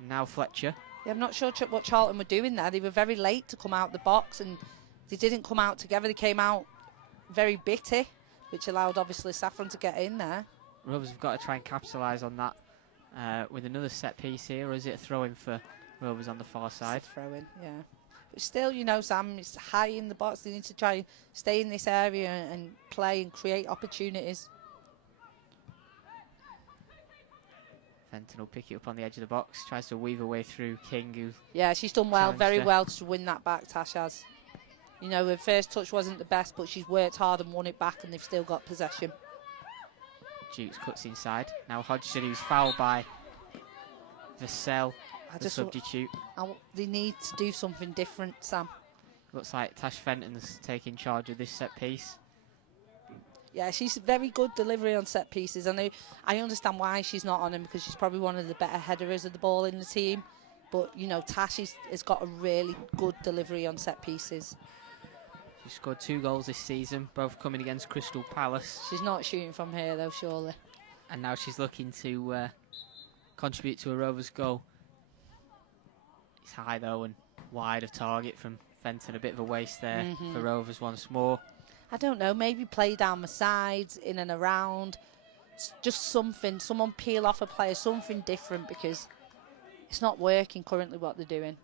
Now Fletcher. Yeah, I'm not sure what Charlton were doing there. They were very late to come out the box, and they didn't come out together. They came out very bitty, which allowed obviously Saffron to get in there. Rovers have got to try and capitalise on that with another set piece here, or is it a throw-in for Rovers on the far side? It's a throw-in, yeah. But still, you know, Sam, it's high in the box. They need to try and stay in this area and play and create opportunities. Fenton will pick it up on the edge of the box, tries to weave her way through King, who... Yeah, she's done well, very her. well to win that back, Tash has. You know, her first touch wasn't the best, but she's worked hard and won it back, and they've still got possession. Dukes cuts inside. Now Hodgson, who's fouled by Vassell, the substitute. They need to do something different, Sam. Looks like Tash Fenton's taking charge of this set piece. Yeah, she's very good delivery on set pieces. I understand why she's not on him, because she's probably one of the better headers of the ball in the team. But, you know, Tash has got a really good delivery on set pieces. She scored 2 goals this season, both coming against Crystal Palace. She's not shooting from here, though, surely. And now she's looking to contribute to a Rovers goal. It's high, though, and wide of target from Fenton. A bit of a waste there for Rovers once more. I don't know, maybe play down the sides, in and around. Just something, someone peel off a player, something different, because it's not working currently what they're doing.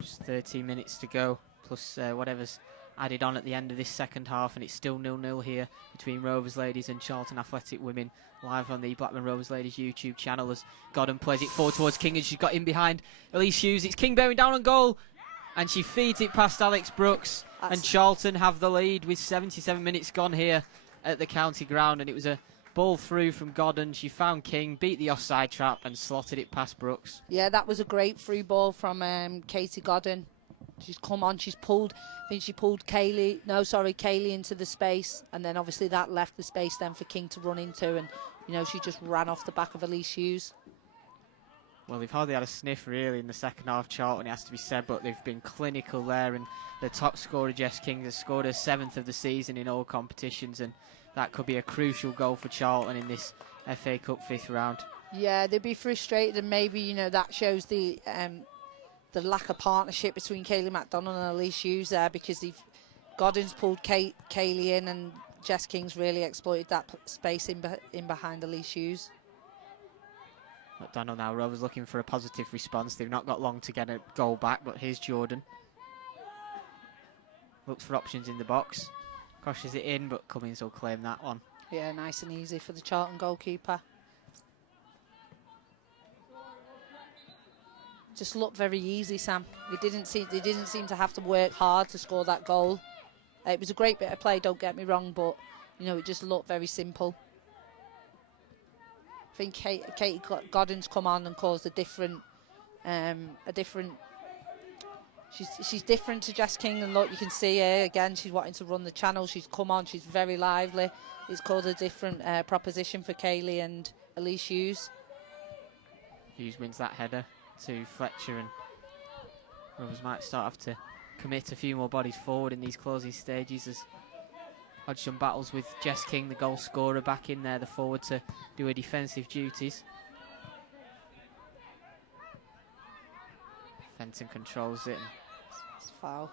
Just 13 minutes to go, plus whatever's added on at the end of this second half, and it's still 0-0 here between Rovers ladies and Charlton Athletic women, live on the Blackburn Rovers ladies YouTube channel as Godden plays it forward towards King, and she's got in behind Elise Hughes. It's King bearing down on goal, and she feeds it past Alex Brooks, and Charlton have the lead with 77 minutes gone here at the county ground, and it was a ball through from Godden. She found King, beat the offside trap, and slotted it past Brooks. Yeah, that was a great through ball from Katie Godden. She's come on, she's pulled, I think she pulled Kaylee into the space, and then obviously that left the space then for King to run into, and, you know, she just ran off the back of Elise Hughes. Well, they've hardly had a sniff, really, in the second half, Charlton, it has to be said, but they've been clinical there, and the top scorer, Jess King, has scored her 7th of the season in all competitions, and that could be a crucial goal for Charlton in this FA Cup 5th round. Yeah, they'd be frustrated, and maybe, you know, that shows the lack of partnership between Kaylee MacDonald and Elise Hughes there, because Godden's pulled Kaylee in, and Jess King's really exploited that space in behind Elise Hughes. MacDonald now, Rovers looking for a positive response. They've not got long to get a goal back, but here's Jordan. Looks for options in the box. Crosses it in, but Cummins will claim that one. Yeah, nice and easy for the Charlton goalkeeper. Just looked very easy, Sam. They didn't seem to have to work hard to score that goal. It was a great bit of play, don't get me wrong, but, you know, it just looked very simple. I think Katie Godden's come on and caused a different. She's different to Jess King, and look, you can see her again. She's wanting to run the channel. She's come on. She's very lively. It's caused a different proposition for Kaylee and Elise Hughes. Hughes wins that header to Fletcher, and Rovers might start have to commit a few more bodies forward in these closing stages as Hodgson battles with Jess King, the goal scorer, back in there, the forward, to do her defensive duties. Fenton controls it. It's foul.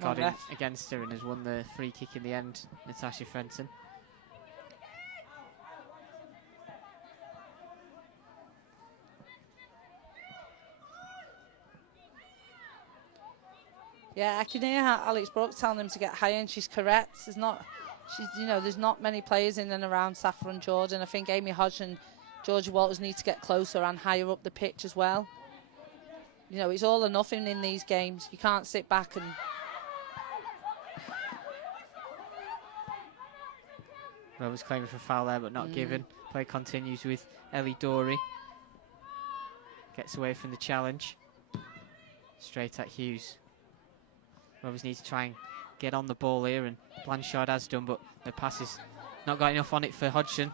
Got it against her and has won the free kick in the end, Natasha Fenton. Yeah, I can hear how Alex Brooks telling them to get higher, and she's correct. There's not many players in and around Saffron Jordan. I think Amy Hodge and Georgia Walters need to get closer and higher up the pitch as well. You know, it's all or nothing in these games. You can't sit back and... Rovers claiming for foul there, but not given. Play continues with Ellie Dory. Gets away from the challenge. Straight at Hughes. Rovers need to try and get on the ball here, and Blanchard has done, but the pass is not got enough on it for Hodgson.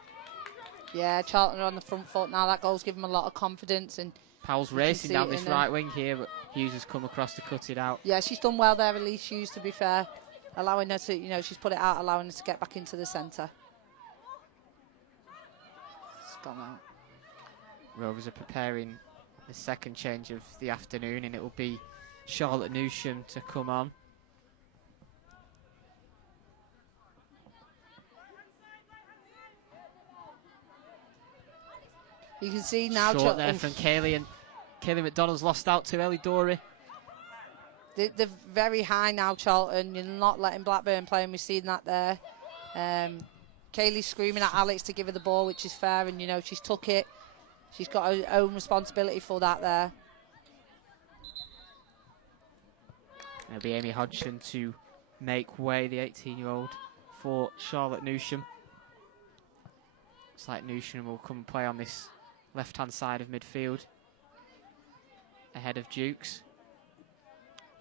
Yeah, Charlton are on the front foot now. That goal's given them a lot of confidence. And Powell's racing down this right wing here, but Hughes has come across to cut it out. Yeah, she's done well there, Elise Hughes, to be fair. Allowing her to, she's put it out, allowing her to get back into the centre. It's gone out. Rovers are preparing the second change of the afternoon, and it will be Charlotte Newsham to come on. You can see now... Short there from Kaylee, and Kaylee McDonald's lost out to Ellie Dory. They're very high now, Charlton. You're not letting Blackburn play, and we've seen that there. Kaylee's screaming at Alex to give her the ball, which is fair, and, she's took it. She's got her own responsibility for that there. It'll be Amy Hodgson to make way, the 18-year-old, for Charlotte Newsham. Looks like Newsham will come and play on this left-hand side of midfield, ahead of Dukes.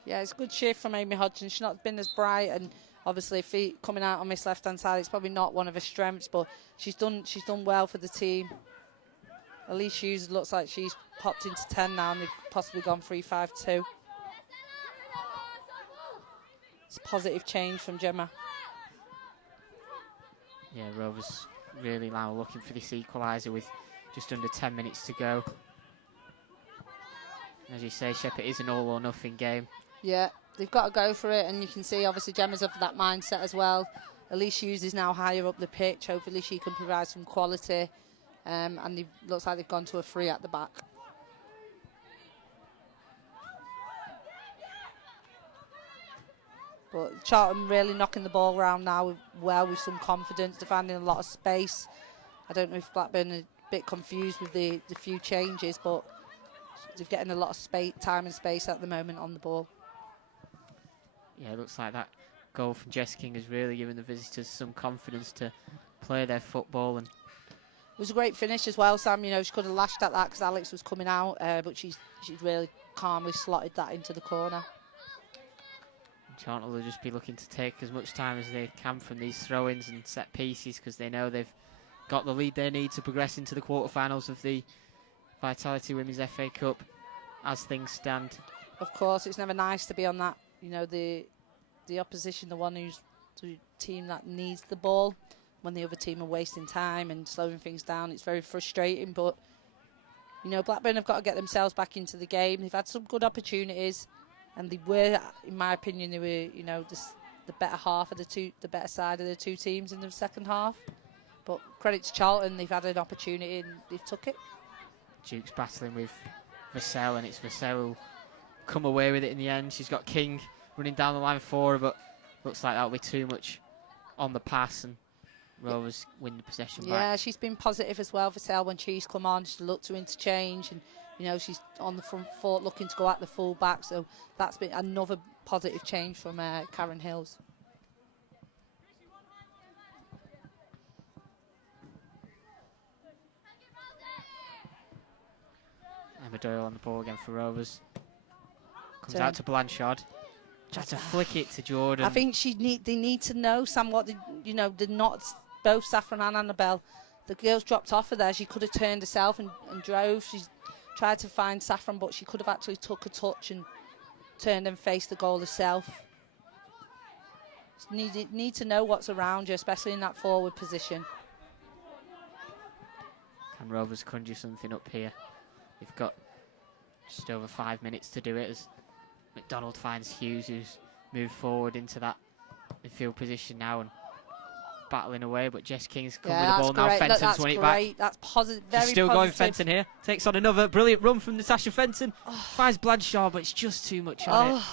Yeah, it's a good shift from Amy Hodgson. She's not been as bright, and obviously feet coming out on this left-hand side, it's probably not one of her strengths, but she's done well for the team. Elise Hughes looks like she's popped into 10 now, and they've possibly gone 3-5-2. It's a positive change from Gemma. Yeah, Rovers really now looking for this equaliser with just under 10 minutes to go. As you say, Shep, it is an all or nothing game. Yeah, they've got to go for it, and you can see obviously Gemma's of that mindset as well. Elise Hughes is now higher up the pitch. Hopefully she can provide some quality, and it looks like they've gone to a free at the back. But Charlton really knocking the ball around now with some confidence. They're finding a lot of space. I don't know if Blackburn are a bit confused with the few changes, but they're getting a lot of time and space at the moment on the ball. Yeah, it looks like that goal from Jess King has really given the visitors some confidence to play their football. And it was a great finish as well, Sam. She could have lashed at that because Alex was coming out, but she's really calmly slotted that into the corner. Charlton will just be looking to take as much time as they can from these throw-ins and set pieces, because they know they've got the lead they need to progress into the quarterfinals of the Vitality Women's FA Cup as things stand. Of course, it's never nice to be on that, the opposition, the team that needs the ball, when the other team are wasting time and slowing things down. It's very frustrating, but Blackburn have got to get themselves back into the game. They've had some good opportunities, and they were, in my opinion, they were, the better half of the better side of the two teams in the second half. But credit to Charlton, they've had an opportunity and they've took it. Duke's battling with Vassell, and it's Vassell who'll come away with it in the end. She's got King running down the line for her, but looks like that'll be too much on the pass, and Rovers win the possession back. Yeah, she's been positive as well, Vassell, when she's come on. She's looked to interchange, and she's on the front foot looking to go at the full back, so that's been another positive change from Karen Hills. Emma Doyle on the ball again for Rovers. Comes out to Blanchard. Tries to flick it to Jordan. I think they need to know, Sam, what they're not, both Saffron and Annabelle. The girls dropped off of there. She could have turned herself and drove. She's tried to find Saffron, but she could have actually took a touch and turned and faced the goal herself. Need to know what's around you, especially in that forward position. Can Rovers conjure something up here? They've got just over 5 minutes to do it as McDonald finds Hughes, who's moved forward into that midfield position now and battling away, but Jess King's come with the ball now. Fenton's won it back. That's positive. Very She's still positive. going Fenton here. Takes on another brilliant run from Natasha Fenton. Finds Blanchard, but it's just too much on it,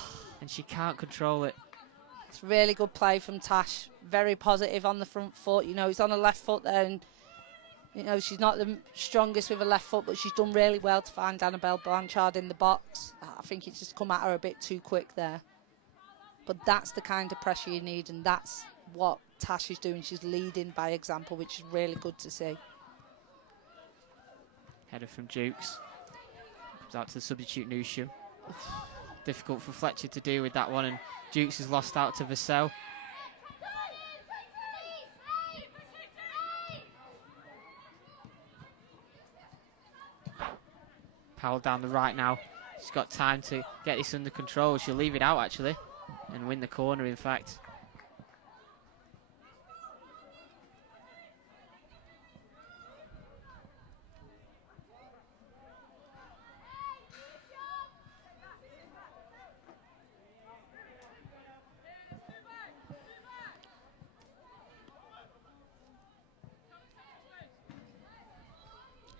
and she can't control it. It's really good play from Tash. Very positive on the front foot. It's on her left foot there, and she's not the strongest with her left foot, but she's done really well to find Annabelle Blanchard in the box. I think it's just come at her a bit too quick there. But that's the kind of pressure you need, and that's what Tash is doing. She's leading by example, which is really good to see. Header from Jukes. Comes out to the substitute Newsham. Difficult for Fletcher to deal with that one, and Jukes has lost out to Vassell. Powell down the right now. She's got time to get this under control. She'll leave it out actually and win the corner, in fact.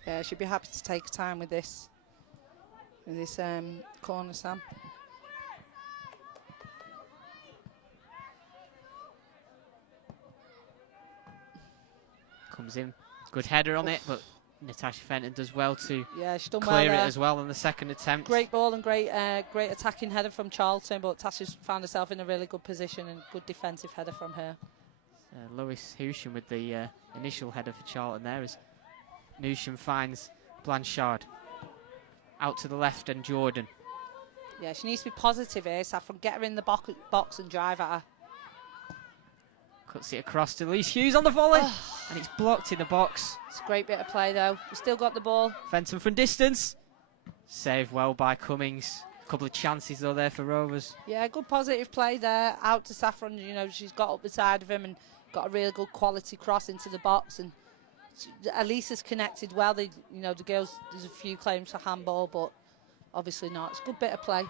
Yeah, she'd be happy to take time with this corner, Sam. Comes in, good header on it, but Natasha Fenton does well to she's done clear well it as well on the second attempt. Great ball and great attacking header from Charlton, but Tasha's found herself in a really good position and good defensive header from her. Lois Hewsham with the initial header for Charlton there, as Newsham finds Blanchard. Out to the left, and Jordan. Yeah, she needs to be positive here, Saffron. Get her in the box and drive at her. Cuts it across to Elise Hughes on the volley, and it's blocked in the box. It's a great bit of play, though. We've still got the ball. Fenton from distance. Saved well by Cummings. A couple of chances, though, there for Rovers. Yeah, good positive play there. Out to Saffron. You know, she's got up the side of him and got a real good quality cross into the box. And Elise has connected well. The girls, there's a few claims for handball, but obviously not. It's a good bit of play.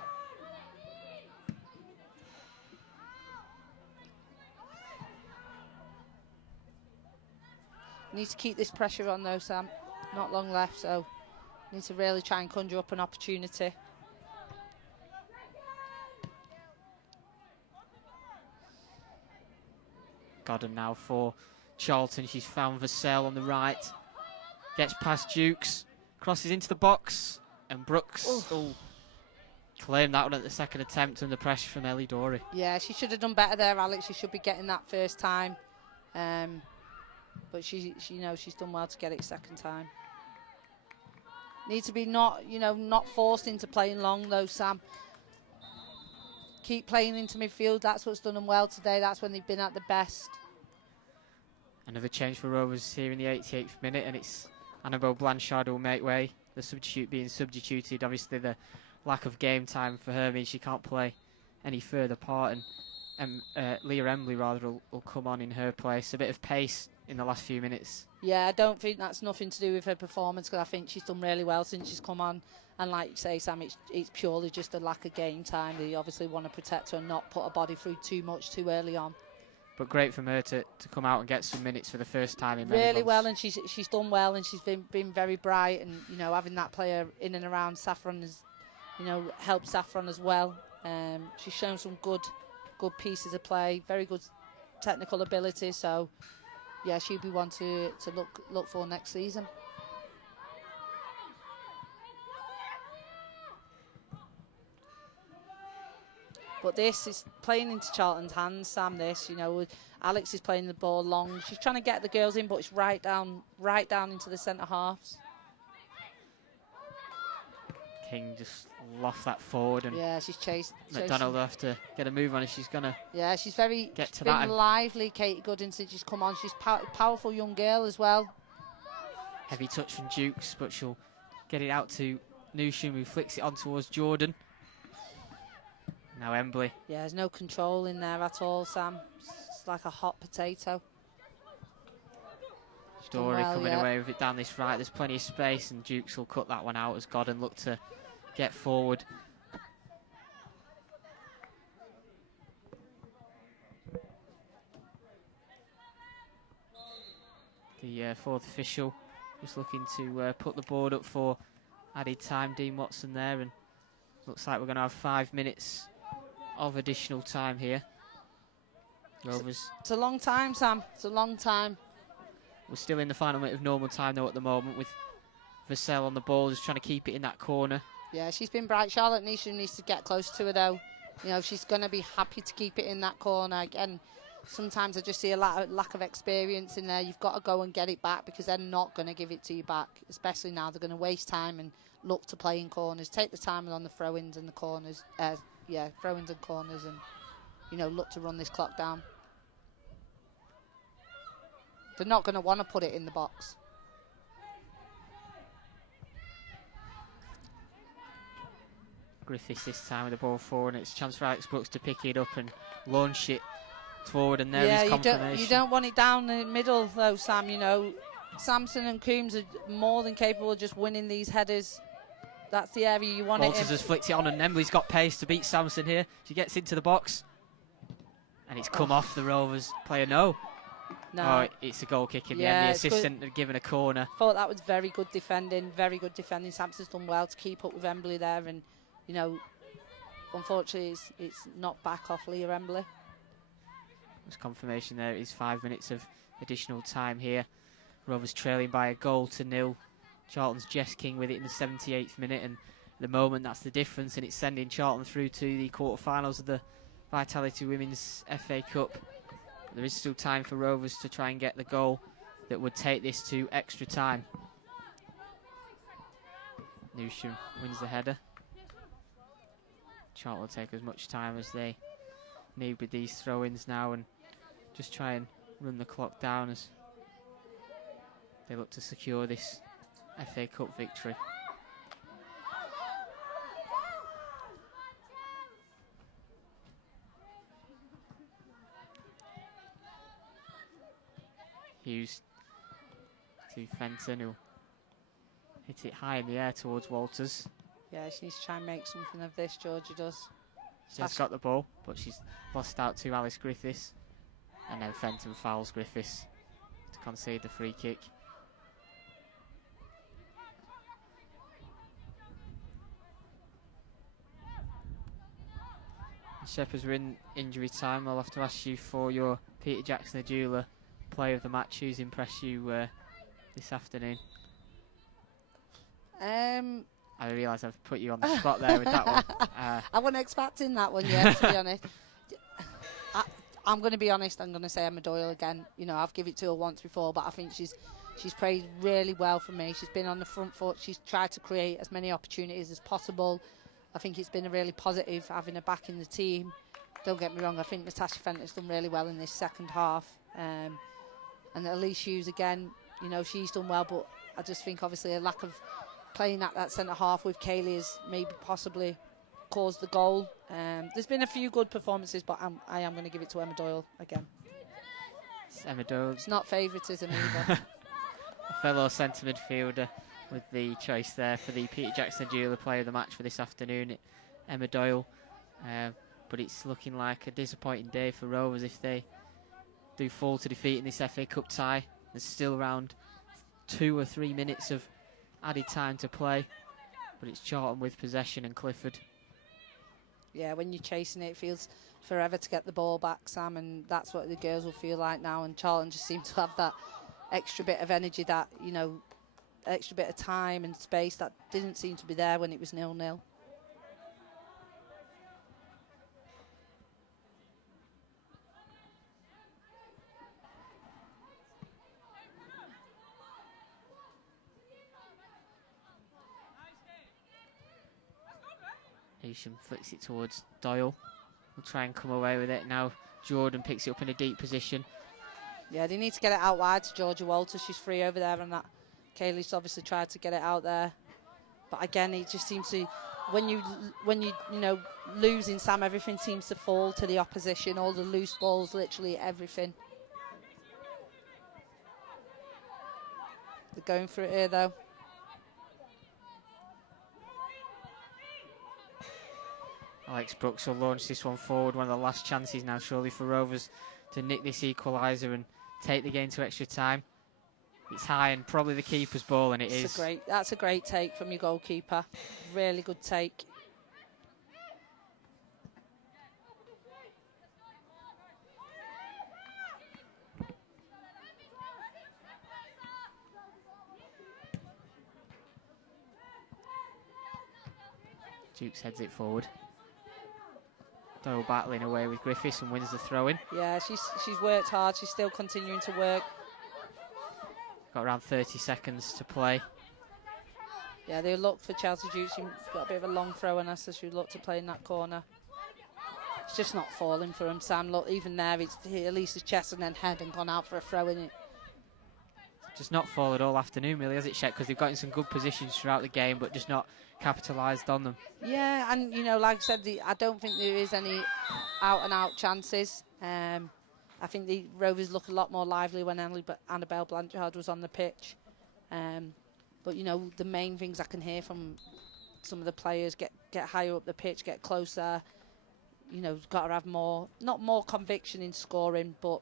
Need to keep this pressure on though, Sam. Not long left, so need to really try and conjure up an opportunity. Godden now for Charlton. She's found Vassell on the right. Gets past Jukes. Crosses into the box. And Brooks claimed that one at the second attempt under pressure from Ellie Dorey. Yeah, she should have done better there, Alex. She should be getting that first time. But she knows she's done well to get it second time. Need to be not forced into playing long though, Sam. Keep playing into midfield. That's what's done them well today. That's when they've been at the best. Another change for Rovers here in the 88th minute, and it's Annabelle Blanchard who will make way. The substitute being substituted. Obviously, the lack of game time for her means she can't play any further part, and Leah Embley rather will come on in her place. A bit of pace in the last few minutes. Yeah, I don't think that's nothing to do with her performance, because I think she's done really well since she's come on. And like you say, Sam, it's purely just a lack of game time. They obviously want to protect her and not put her body through too much too early on. But great from her to come out and get some minutes for the first time in many months. Well, and she's done well, and she's been very bright, and having that player in and around Saffron has helped Saffron as well. She's shown some good pieces of play, very good technical ability. So yeah, she'll be one to look for next season. But this is playing into Charlton's hands, Sam. Alex is playing the ball long. She's trying to get the girls in, but it's right down into the centre halves. King just lost that forward, and yeah, she's chased. McDonald will have to get a move on if she's gonna. Yeah, she's been lively, Katie Gooden, since she's come on. She's a powerful young girl as well. Heavy touch from Jukes, but she'll get it out to Newsham, who flicks it on towards Jordan. Now Embley. Yeah, there's no control in there at all, Sam. It's like a hot potato. Dorey coming away with it down this right. There's plenty of space, and Jukes will cut that one out as Godden look to get forward. The fourth official just looking to put the board up for added time. Dean Watson there, and looks like we're going to have 5 minutes of additional time here. Rovers. It's a long time, Sam. It's a long time. We're still in the final minute of normal time though at the moment, with Vassell on the ball, just trying to keep it in that corner. Yeah, she's been bright. Charlotte Newsham needs to get close to her though. She's going to be happy to keep it in that corner. Again, sometimes I just see a lack of experience in there. You've got to go and get it back because they're not going to give it to you back, especially now. They're going to waste time and look to play in corners. Take the time on the throw-ins and the corners. Throw-ins and corners, and, you know, look to run this clock down. They're not going to want to put it in the box. Griffiths this time with the ball forward, and it's a chance for Alex Brooks to pick it up and launch it forward, and there is confirmation. You don't want it down the middle though, Sam. You know, Sampson and Coombs are more than capable of just winning these headers. That's the area you want Walters it in. has flicked it on, and Nembley's got pace to beat Sampson here. She gets into the box, and it's come off the Rovers player. No, it's a goal kick in the end. The assistant had given a corner. Thought that was very good defending. Sampson's done well to keep up with Embley there, and, you know, unfortunately it's not back off Leah Embley. There's confirmation there. It is 5 minutes of additional time here. Rovers trailing by 1-0. Charlton's Jess King with it in the 78th minute, and at the moment that's the difference, and it's sending Charlton through to the quarter-finals of the Vitality Women's FA Cup. But there is still time for Rovers to try and get the goal that would take this to extra time. Newsham wins the header. Charlton will take as much time as they need with these throw-ins now, and just try and run the clock down as they look to secure this FA Cup victory. Hughes to Fenton, who hit it high in the air towards Walters. Yeah, she needs to try and make something of this, Georgia does. She's got the ball, but she's lost out to Alice Griffiths, and then Fenton fouls Griffiths to concede the free kick. Shepherds were in injury time. I'll have to ask you for your Peter Jackson the Jeweller player of the match. Who's impressed you this afternoon? I realise I've put you on the spot there with that one. I wasn't expecting that one yet, to be honest. I'm going to be honest. I'm going to say Emma Doyle again. You know, I've given it to her once before, but I think she's played really well for me. She's been on the front foot. She's tried to create as many opportunities as possible. I think it's been a really positive having her back in the team. Don't get me wrong, I think Natasha Fenton's done really well in this second half. And Elise Hughes, again, you know, she's done well, but I just think obviously a lack of playing at that centre half with Kaylee has maybe possibly caused the goal. There's been a few good performances, but I am going to give it to Emma Doyle again. It's Emma Doyle. It's not favouritism either. A fellow centre midfielder with the choice there for the Peter Jackson Jeweller player of the match for this afternoon, Emma Doyle. But it's looking like a disappointing day for Rovers if they do fall to defeat in this FA Cup tie. There's still around 2 or 3 minutes of added time to play, but it's Charlton with possession and Clifford. Yeah, when you're chasing it feels forever to get the ball back, Sam, and that's what the girls will feel like now, and Charlton just seem to have that extra bit of energy, that, you know, extra bit of time and space that didn't seem to be there when it was 0-0. Isham flicks it towards Doyle. Will try and come away with it. Now Jordan picks it up in a deep position. Yeah, they need to get it out wide to Georgia Walters. She's free over there, and that Kaylee's obviously tried to get it out there. But again, it just seems to, when you know, losing, Sam, everything seems to fall to the opposition. All the loose balls, literally everything. They're going for it here, though. Alex Brooks will launch this one forward. One of the last chances now, surely, for Rovers to nick this equaliser and take the game to extra time. It's high and probably the keeper's ball, and that's a great take from your goalkeeper. Really good take. Dukes heads it forward. Doyle battling away with Griffiths and wins the throw-in. Yeah, she's worked hard. She's still continuing to work. Got around 30 seconds to play. Yeah, they look for Chelsea Dukes. She's got a bit of a long throw on her, so she would look to play in that corner. It's just not falling for him, Sam. Look, even there, it's Elisa's chest and then head and gone out for a throw in it. Just not fallen all afternoon, really, has it, Shep? Because they've got in some good positions throughout the game, but just not capitalised on them. Yeah, and, you know, like I said, I don't think there is any out-and-out chances. I think the Rovers look a lot more lively when Annabelle Blanchard was on the pitch. But, you know, the main things I can hear from some of the players, get higher up the pitch, get closer. You know, got to have more, not more conviction in scoring, but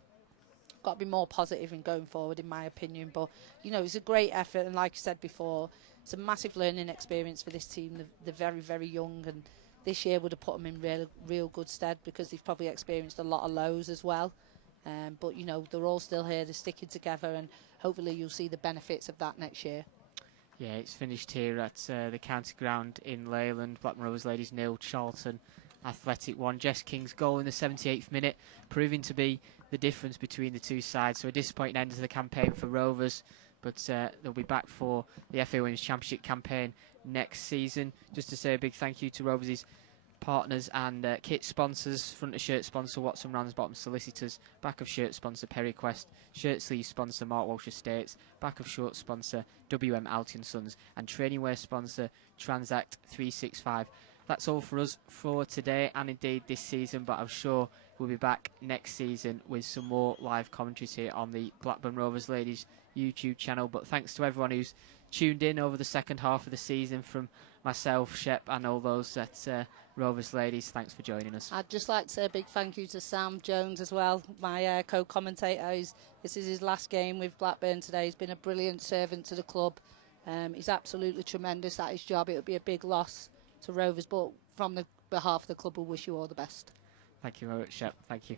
got to be more positive in going forward, in my opinion. But, you know, it's a great effort. And like I said before, it's a massive learning experience for this team. They're very, very young. And this year would have put them in real good stead because they've probably experienced a lot of lows as well. But, you know, they're all still here. They're sticking together. And hopefully you'll see the benefits of that next year. Yeah, it's finished here at the county ground in Leyland. Blackburn Rovers ladies 0, Charlton Athletic 1. Jess King's goal in the 78th minute, proving to be the difference between the two sides. So a disappointing end to the campaign for Rovers, but they'll be back for the FA Women's Championship campaign next season. Just to say a big thank you to Rovers' partners and kit sponsors: front of shirt sponsor Watson Ramsbottom Solicitors, back of shirt sponsor PeriQuest, shirt sleeve sponsor Mark Walsh Estates, back of short sponsor WM Altian Sons, and training wear sponsor Transact 365. That's all for us for today and indeed this season, but I'm sure we'll be back next season with some more live commentaries here on the Blackburn Rovers Ladies YouTube channel. But thanks to everyone who's tuned in over the second half of the season, from myself, Shep, and all those at Rovers Ladies. Thanks for joining us. I'd just like to say a big thank you to Sam Jones as well, my co-commentator. This is his last game with Blackburn today. He's been a brilliant servant to the club. He's absolutely tremendous at his job. It would be a big loss to Rovers, but from the behalf of the club, we wish you all the best. Thank you very much, Shep. Thank you.